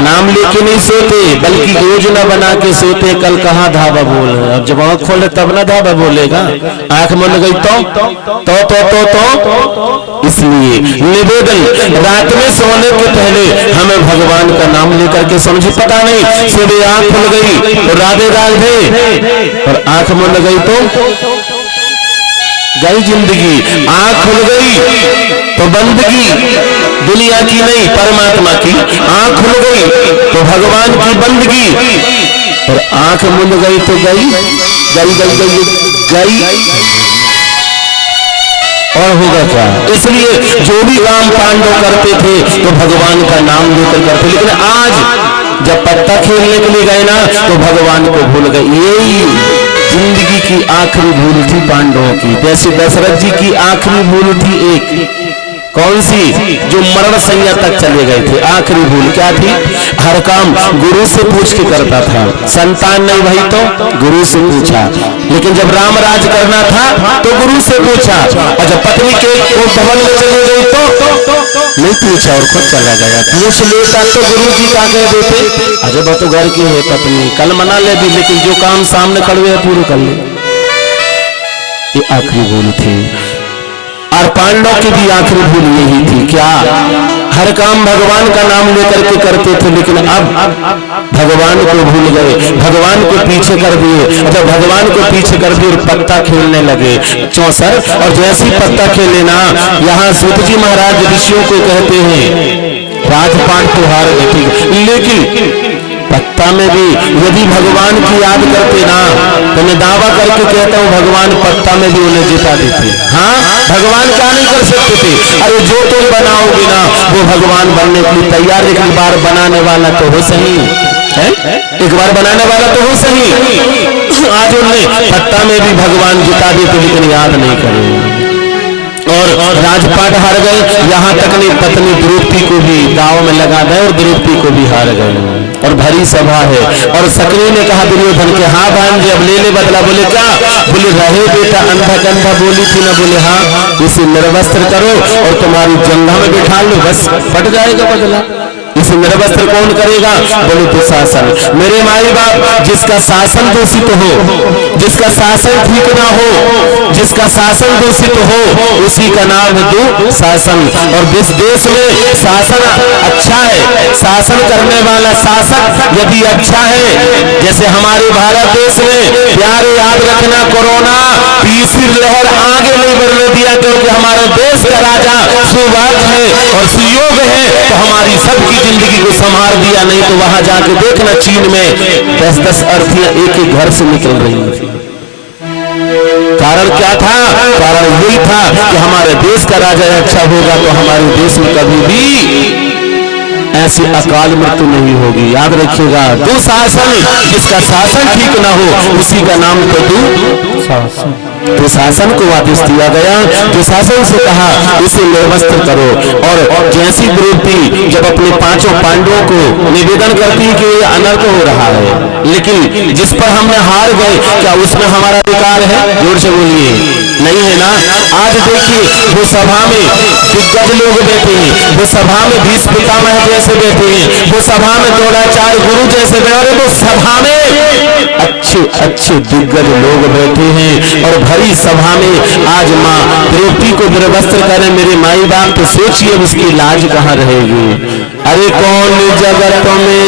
नाम लेके नहीं सोते, बल्कि योजना बना के सोते। कल कहाँ धाबा बोल रहे, अब जब आँख खोले तब ना धाबा बोलेगा। आंख मन गई तो इसलिए निवेदन रात में सोने के पहले हमें भगवान का नाम लेकर के समझी। पता नहीं सुबह आंख खुल गई तो राधे राधे, और आंख मन गई तो गई जिंदगी। आंख खुल गई तो बंदगी, दुनिया की नहीं परमात्मा की। आंख खुल गई तो भगवान की बंदगी, और आंख मुन गई तो गई गई गई गई गई और होगा क्या। इसलिए जो भी काम पांडव करते थे तो भगवान का नाम लेकर करते, लेकिन आज जब पत्ता खेलने के लिए गए ना तो भगवान को भूल गए। यही जिंदगी की आखिरी भूल थी पांडवों की। जैसे दशरथ जी की आखिरी भूल थी एक, कौन सी, जो मरण संज्ञा तक चले गए थे। आखिरी भूल क्या थी, हर काम गुरु से पूछ के करता था। संतान नहीं भाई तो गुरु से पूछा, लेकिन जब राम राज करना था तो गुरु से पूछा, और जब पत्नी के भवन में चले गई तो नहीं पूछा और खुद चला गया। पूछ लेता तो गुरु जी क्या कह देते, अरे वो तो घर की है पत्नी, कल मना ले भी, लेकिन जो काम सामने खड़े है पूरे कर ले। ये आखिरी भूल थी। और पांडव की भी आखिरी भूल यही थी, क्या, हर काम भगवान का नाम लेकर के करते थे, लेकिन अब भगवान को भूल गए, भगवान को पीछे कर दिए। जब भगवान को पीछे कर दिए पत्ता खेलने लगे चौसर, और जैसी पत्ता खेले ना, यहाँ सूत जी महाराज ऋषियों को कहते हैं राजपाट तो हार गए, लेकिन पत्ता में भी यदि भगवान की याद करते ना तो मैं दावा करके कहता हूँ भगवान पत्ता में भी उन्हें जिता देते। हाँ, भगवान क्या नहीं कर सकते थे। अरे जो तुम बनाओगे ना वो भगवान बनने के लिए तैयार। एक बार बनाने वाला तो हो सही है, एक बार बनाने वाला तो हो सही। आज उन्हें पत्ता में भी भगवान जिता देते, लेकिन याद नहीं करें, और राजपाट हार गए। यहाँ तक नहीं, पत्नी द्रौपदी को भी दाव में लगा गए और द्रौपदी को भी हार गए, और भरी सभा है। और सकरी ने कहा दुर्योधन के, हाँ भान जी अब ले ले बदला। बोले क्या, बोले रहे बेटा अंधा कंधा बोली थी ना, बोले हाँ, इसे निर्वस्त्र करो और तुम्हारी जंघा में बिठा लो, बस फट जाएगा बदला। इसे निर्वस्त्र कौन करेगा, बोले दुशासन। मेरे माई बाप, जिसका शासन दूषित हो, जिसका शासन ठीक ना हो, जिसका शासन दूषित हो, उसी का नाम है दुशासन। और जिस देश में शासन अच्छा है, शासन करने वाला शासक यदि अच्छा है, जैसे हमारे भारत देश में, प्यारे याद रखना, कोरोना तीसरी लहर आगे नहीं बढ़ने दिया, क्योंकि हमारे देश का राजा सुभाग्य है और सुयोग है, तो हमारी सबकी जिंदगी को संभाल दिया। नहीं तो वहां जाके देखना, चीन में 10-10 अर्थियां एक ही घर से निकल रही थी। कारण क्या था, कारण यही था कि हमारे देश का राजा अच्छा होगा तो हमारे देश में कभी भी ऐसी अकाल मृत्यु नहीं होगी। याद रखिएगा, दुशासन, जिसका शासन ठीक ना हो उसी का नाम तो दुशासन। तो शासन को आदेश दिया गया, जो शासन से कहा इसे निर्वस्त्र करो। और जैसी द्रौपदी जब अपने 5 पांडवों को निवेदन करती है कि ये अनर्थ हो रहा है, लेकिन जिस पर हमने हार गए, क्या उसमें हमारा अधिकार है? जोर से बोलिए, नहीं है ना। आज देखिए वो सभा में दिग्गज लोग बैठे हैं, वो सभा में भीष्म पितामह जैसे बैठे हैं, वो सभा में द्रोणाचार्य गुरु जैसे बैठे, वो सभा में अच्छे अच्छे दिग्गज लोग बैठे हैं, और भरी सभा में आज माँ द्रौपदी को निर्वस्त्र करें। मेरे माई बाप तो सोचिए उसकी लाज कहाँ रहेगी। अरे कौन जगत में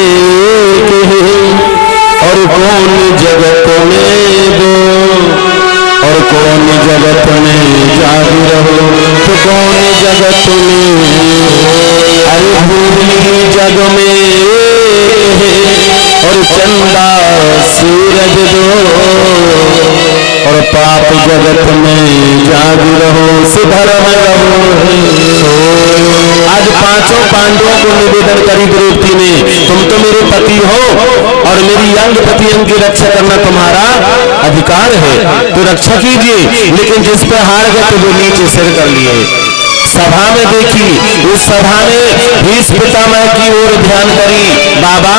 और कौन जगत में दो, और कौन जगत में जादू रहो, तो कौन जगत में, अरे भूमि जग में और चंदा सूरज दो, और पाप जगत में जादू रहो, सुधर्म रहो। आज 5 पांडवों को निवेदन करी द्रौपदी ने, तुम तो मेरे पति हो और मेरी अंग प्रत्यंग की रक्षा करना तुम्हारा अधिकार है, तो रक्षा कीजिए। लेकिन जिस पे हार गए तो वो नीचे सिर कर लिए। सभा में देखी, उस सभा में भीष्म पितामह की ओर ध्यान करी, बाबा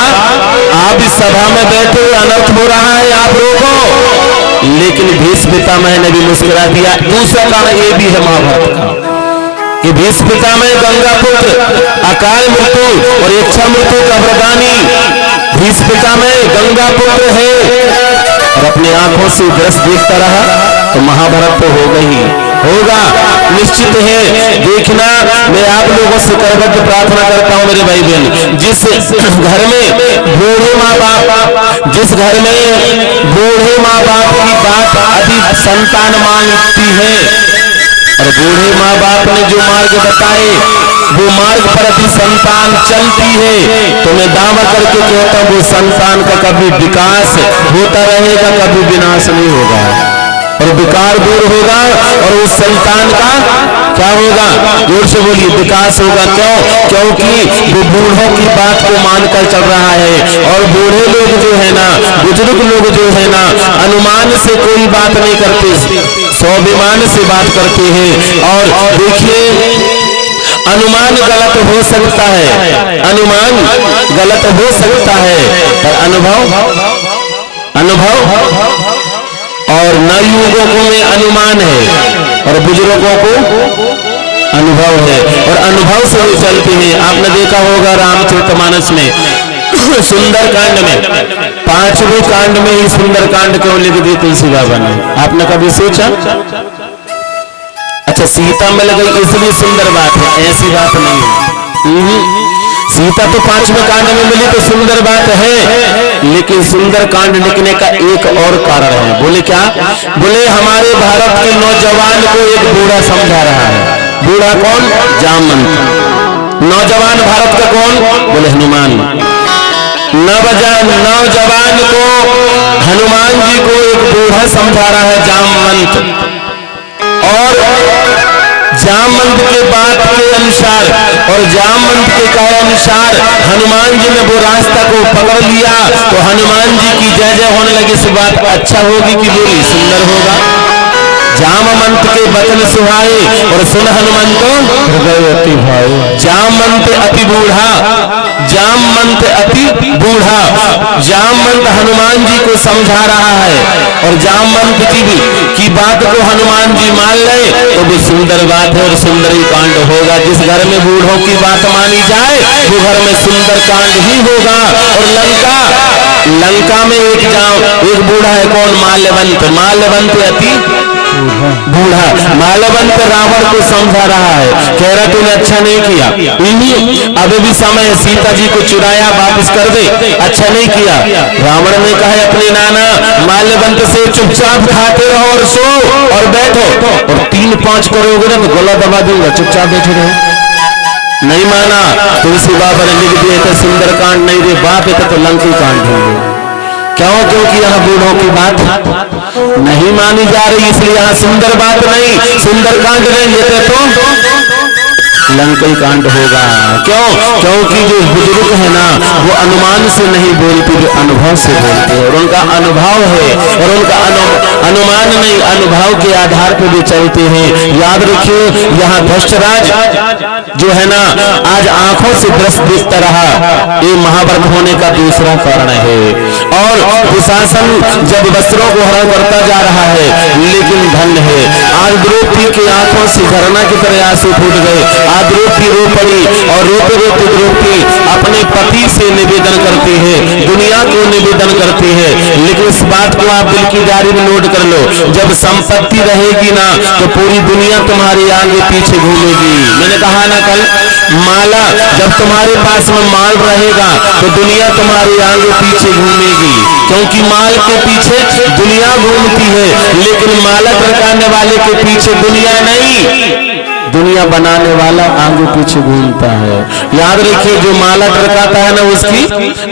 आप इस सभा में बैठे हुए अनर्थ हो रहा है, आप रोको। लेकिन भीष्म पितामह ने भी मुस्कुरा दिया। दूसरा कारण ये भी है महाभारत का कि भीष्म पितामह गंगा पुत्र, अकाल मृत्यु और इच्छा मृत्यु का वरदानी भीष्म पितामह गंगा पुत्र है और अपने आंखों से दृश्य देखता रहा तो महाभारत तो होगा ही होगा, निश्चित है। देखना, मैं आप लोगों से करबद्ध प्रार्थना करता हूं मेरे भाई बहन, जिस घर में बूढ़े माँ बाप, जिस घर में बूढ़े माँ बाप की बात अधिक संतान मांगती है और बूढ़े माँ बाप ने जो मार्ग बताए वो मार्ग पर अभी संतान चलती है, तो मैं दावा करके कहता हूँ वो संतान का कभी विकास होता रहेगा, कभी विनाश नहीं होगा और विकार दूर होगा और उस संतान का क्या होगा, जोर से बोलिए, विकास होगा। क्यों? क्योंकि वो बूढ़ों की बात को मानकर चल रहा है और बूढ़े लोग जो है ना, बुजुर्ग लोग जो है ना, अनुमान से कोई बात नहीं करते, स्वाभिमान से बात करते हैं। और देखिए, अनुमान गलत हो सकता है, अनुमान गलत हो सकता है, पर अनुभव और नवयुवकों में अनुमान है और बुजुर्गों को अनुभव है और अनुभव से वो चलते हैं। आपने देखा होगा रामचरितमानस में सुंदर कांड में, 5वें कांड में ही सुंदर कांड क्यों लिख दी तुलसी बाबा ने? आपने कभी सोचा? अच्छा, सीता मिल गई इसलिए सुंदर बात है, ऐसी बात नहीं है। सीता तो 5वें कांड में मिली तो सुंदर बात है, लेकिन सुंदर कांड लिखने का एक और कारण है। बोले क्या? बोले हमारे भारत के नौजवान को एक बूढ़ा समझा रहा है। बूढ़ा कौन? जामवंत। नौजवान भारत का कौन? बोले हनुमान। नौजवान को हनुमान जी को एक बूढ़ा समझा रहा है जामवंत, और जामवंत के बात के अनुसार और जामवंत के कहे अनुसार हनुमान जी ने वो रास्ता को पकड़ लिया तो हनुमान जी की जय जय होने लगी। इस बात अच्छा होगी कि बोली सुंदर होगा। जामवंत के वचन सुहाए और सुन हनुमंत हृदय अति भाए। जामवंत अति बूढ़ा, जामवंत अति बूढ़ा, जामवंत हनुमान जी को समझा रहा है और जामवंत जी की बात को हनुमान जी मान ले तो भी सुंदर बात है और सुंदर ही कांड होगा। जिस घर में बूढ़ों की बात मानी जाए वो घर में सुंदर कांड ही होगा। और लंका में एक बूढ़ा है, कौन? माल्यवंत। माल्यवंत अति बूढ़ा, माल्यवंत रावण को समझा रहा है, कह रहा तूने अच्छा नहीं किया, अभी भी समय सीता जी को चुराया, वापस कर दे, अच्छा नहीं किया। रावण ने कहा अपने नाना माल्यवंत से चुपचाप खाते रहो और सो और बैठो, और 3-5 करोगे ना तो गला दबा दूंगा, चुपचाप बैठे रहो। नहीं माना, तुलसी बाबा ने लिख दिया था सुंदर कांड नहीं रे बाप, ये तो लंकी कांड होंगे। क्यों? क्योंकि यहाँ बूढ़ों की बात नहीं मानी जा रही, इसलिए यहाँ सुंदर बात नहीं, सुंदर कांड नहीं, ये तो लंका कांड होगा। क्यों? क्योंकि जो बुजुर्ग है ना वो अनुमान से नहीं बोलते, जो अनुभव से बोलते हैं और उनका अनुभव है और उनका अनुमान नहीं, अनुभव के आधार पर भी चलते हैं। याद रखिए, यहाँ धृष्टराज जो है ना आज आंखों से दृश्य देखता रहा, ये महाभारत होने का दूसरा कारण है। और दुशासन जब वस्त्रों को हरण करता जा रहा है, लेकिन धन है आज द्रौपदी की आंखों से झरना की तरह आंसू फूट गए। द्रौपदी रो पड़ी और रोते रोते द्रौपदी अपने पति से निवेदन करती है, दुनिया को निवेदन करती है। लेकिन इस बात को आप दिल की डायरी में नोट कर लो, जब संपत्ति रहेगी ना तो पूरी दुनिया तुम्हारे आगे पीछे घूमेगी। मैंने कहा ना कल, माला जब तुम्हारे पास में माल रहेगा तो दुनिया तुम्हारे आगे पीछे घूमेगी, क्योंकि माल के पीछे दुनिया घूमती है, लेकिन माला टरकाने वाले के पीछे दुनिया नहीं, दुनिया बनाने वाला आगे पीछे घूमता है। याद रखिए, जो माला टरकाता है ना उसकी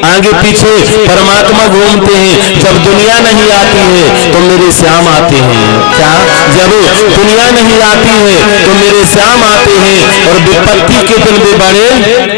आगे पीछे परमात्मा घूमते हैं। जब दुनिया नहीं आती है तो मेरे श्याम आते हैं। क्या? जब दुनिया नहीं आती है तो मेरे श्याम आते हैं और विपत्ति के दिन भी बड़े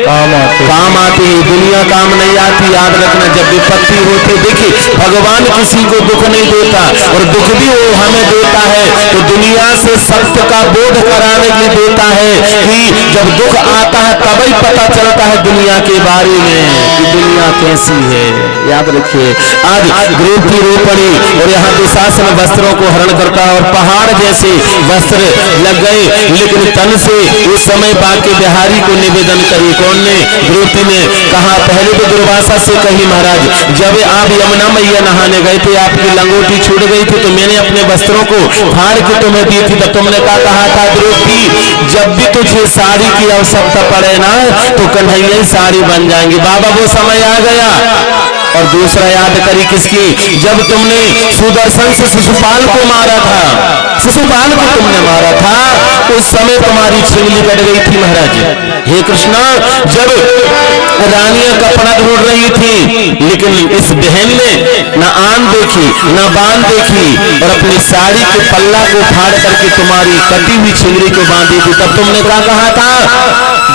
काम आते हैं। दुनिया काम नहीं आती, याद रखना। जब विपत्ति होती, देखिए भगवान किसी को दुख नहीं देता और दुख भी वो हमें देता है तो दुनिया से सत्य का बोध कराने के देता है कि जब दुख आता है तभी पता चलता है दुनिया के बारे में कि दुनिया कैसी है। याद रखिए, आज द्रौपदी रो पड़ी और यहाँ दुशासन वस्त्रों को हरण करता है और पहाड़ जैसे वस्त्र लग गए, लेकिन तन से उस समय बाके बिहारी को निवेदन करी। कौन ने? द्रौपदी ने कहा, पहले तो दुर्वासा से कही, महाराज जब आप यमुना मैया नहाने गए थे, आपकी लंगोटी छूट गई थी, तो मैंने अपने वस्त्रों को फाड़ के तुम्हें दी थी, तब तुमने क्या कहा था, द्रौपदी जब भी तुझे साड़ी की आवश्यकता पड़े ना तो कन्हैया ही साड़ी बन जाएंगी। बाबा वो समय आ गया। और दूसरा याद करी किसकी? जब तुमने सुदर्शन से शिशुपाल को मारा था, शिशुपाल को तुमने मारा था, उस समय तुम्हारी छिंगली कट गई थी महाराज। हे कृष्णा, जब रानियां कपड़ा ढूंढ रही थी, लेकिन इस बहन ने न आन देखी न बांध देखी और अपनी साड़ी के पल्ला को फाड़ करके तुम्हारी कटी हुई छिंगली को बांधी थी। तब तुमने क्या कहा था?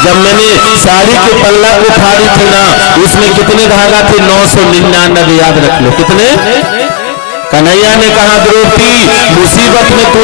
जब मैंने साड़ी के पल्ला को फाड़ी थी ना, उसमें कितने धागा थे? 999। याद रख लो कितने। कन्हैया ने कहा, द्रौपदी मुसीबत में